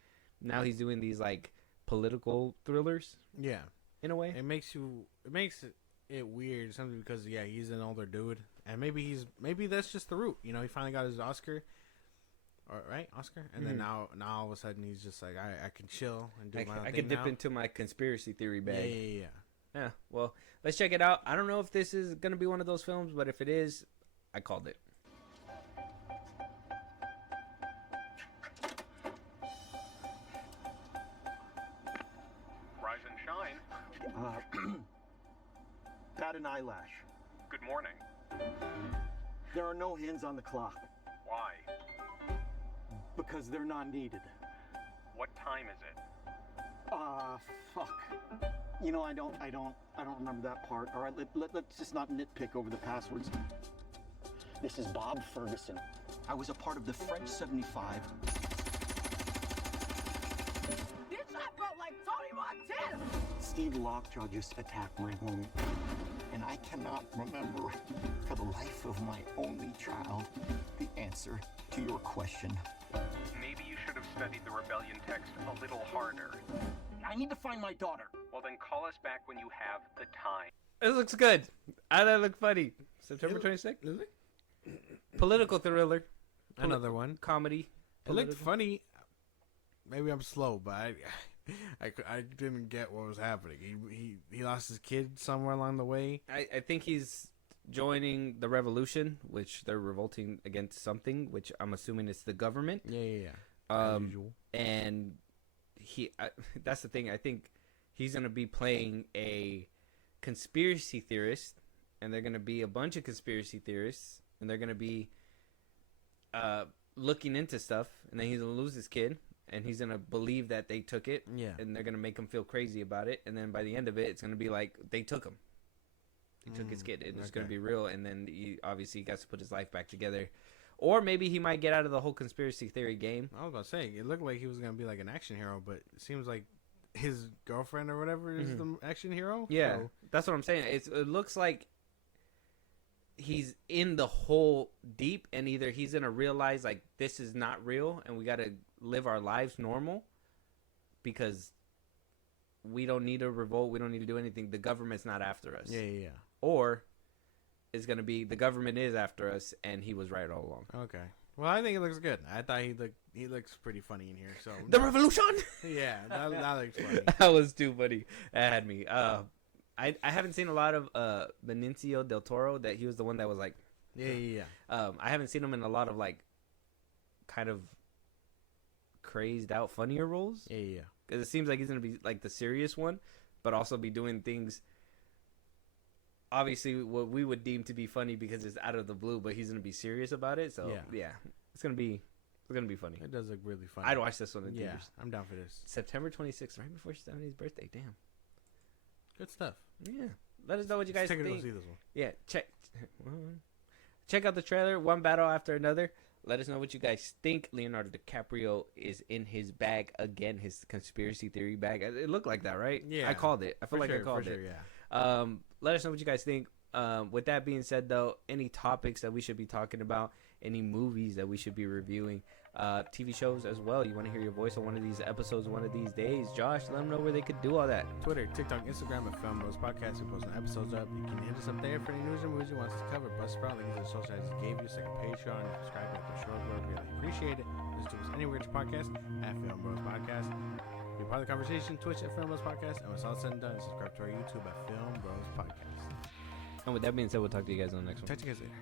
Now he's doing these like political thrillers. Yeah. In a way, It makes it weird. Something because he's an older dude, and maybe that's just the route. He finally got his Oscar. Right, Oscar, and then now all of a sudden he's just like, I can chill and do my own I thing can dip now. into my conspiracy theory bag. Yeah. Yeah, well, let's check it out. I don't know if this is going to be one of those films, but if it is, I called it. Rise and shine. Bat an eyelash. Good morning. There are no hands on the clock Why? because they're not needed. What time is it? Fuck. I don't remember that part. All right, let's just not nitpick over the passwords. This is Bob Ferguson. I was a part of the French 75. Bitch, I felt like Tony Montana! Steve Lockjaw just attacked my home. And I cannot remember, for the life of my only child, the answer to your question. Maybe you should have studied the rebellion text a little harder. I need to find my daughter. Well, then call us back when you have the time. It looks good. That look funny. September 26th? Is it? Political thriller. Another one. Comedy. It looked Political. funny. Maybe I'm slow, but I didn't get what was happening. He lost his kid somewhere along the way. I think he's joining the revolution, which they're revolting against something, which I'm assuming is the government. Yeah. As usual. And that's the thing. I think he's going to be playing a conspiracy theorist, and they're going to be a bunch of conspiracy theorists, and they're going to be looking into stuff, and then he's going to lose his kid, and he's going to believe that they took it, and they're going to make him feel crazy about it, and then by the end of it, it's going to be like, they took him. They took his kid. It's going to be real, and then he obviously got to put his life back together. Or maybe he might get out of the whole conspiracy theory game. I was about to say, it looked like he was going to be like an action hero, but it seems like his girlfriend or whatever is the action hero. Yeah, so. that's what I'm saying. It looks like he's in the hole deep, and either he's going to realize, like, this is not real, and we got to live our lives normal, because we don't need to revolt, we don't need to do anything. The government's not after us. Yeah. Or it's going to be the government is after us, and he was right all along. Okay. Well, I think it looks good. I thought he looks pretty funny in here. So The revolution. Yeah, that looks funny. That was too funny. That had me. I haven't seen a lot of Benicio del Toro. That he was the one that was like, Yeah. I haven't seen him in a lot of like, kind of crazed out, funnier roles. Yeah. Because it seems like he's gonna be like the serious one, but also be doing things. Obviously, what we would deem to be funny because it's out of the blue, but he's gonna be serious about it. So yeah, it's gonna be funny. It does look really funny. I'd watch this one in Yeah, theaters. I'm down for this. September 26th, right before 70's birthday. Damn. Good stuff. Yeah. Let us know what you guys Let's take think. it to go see this one. Yeah, check out the trailer, one battle after another. Let us know what you guys think. Leonardo DiCaprio is in his bag again, his conspiracy theory bag. It looked like that, right? Yeah. I called it. I feel like I called it. Yeah. Let us know what you guys think. With that being said, though, any topics that we should be talking about, any movies that we should be reviewing, TV shows as well. You want to hear your voice on one of these episodes one of these days. Josh, let them know where they could do all that. Twitter, TikTok, Instagram at FilmBros Podcast. We're posting episodes up. You can hit us up there for any news and movies you want us to cover. Buzzsprout, links to the social I just gave you. Second Patreon, subscribe to the show. We really appreciate it. Listen to us anywhere to podcast at FilmBros Podcast. Be part of the conversation, Twitch at FilmBros Podcast. And when it's all said and done, subscribe to our YouTube at FilmBros Podcast. And with that being said, we'll talk to you guys on the next one. Talk to you guys later.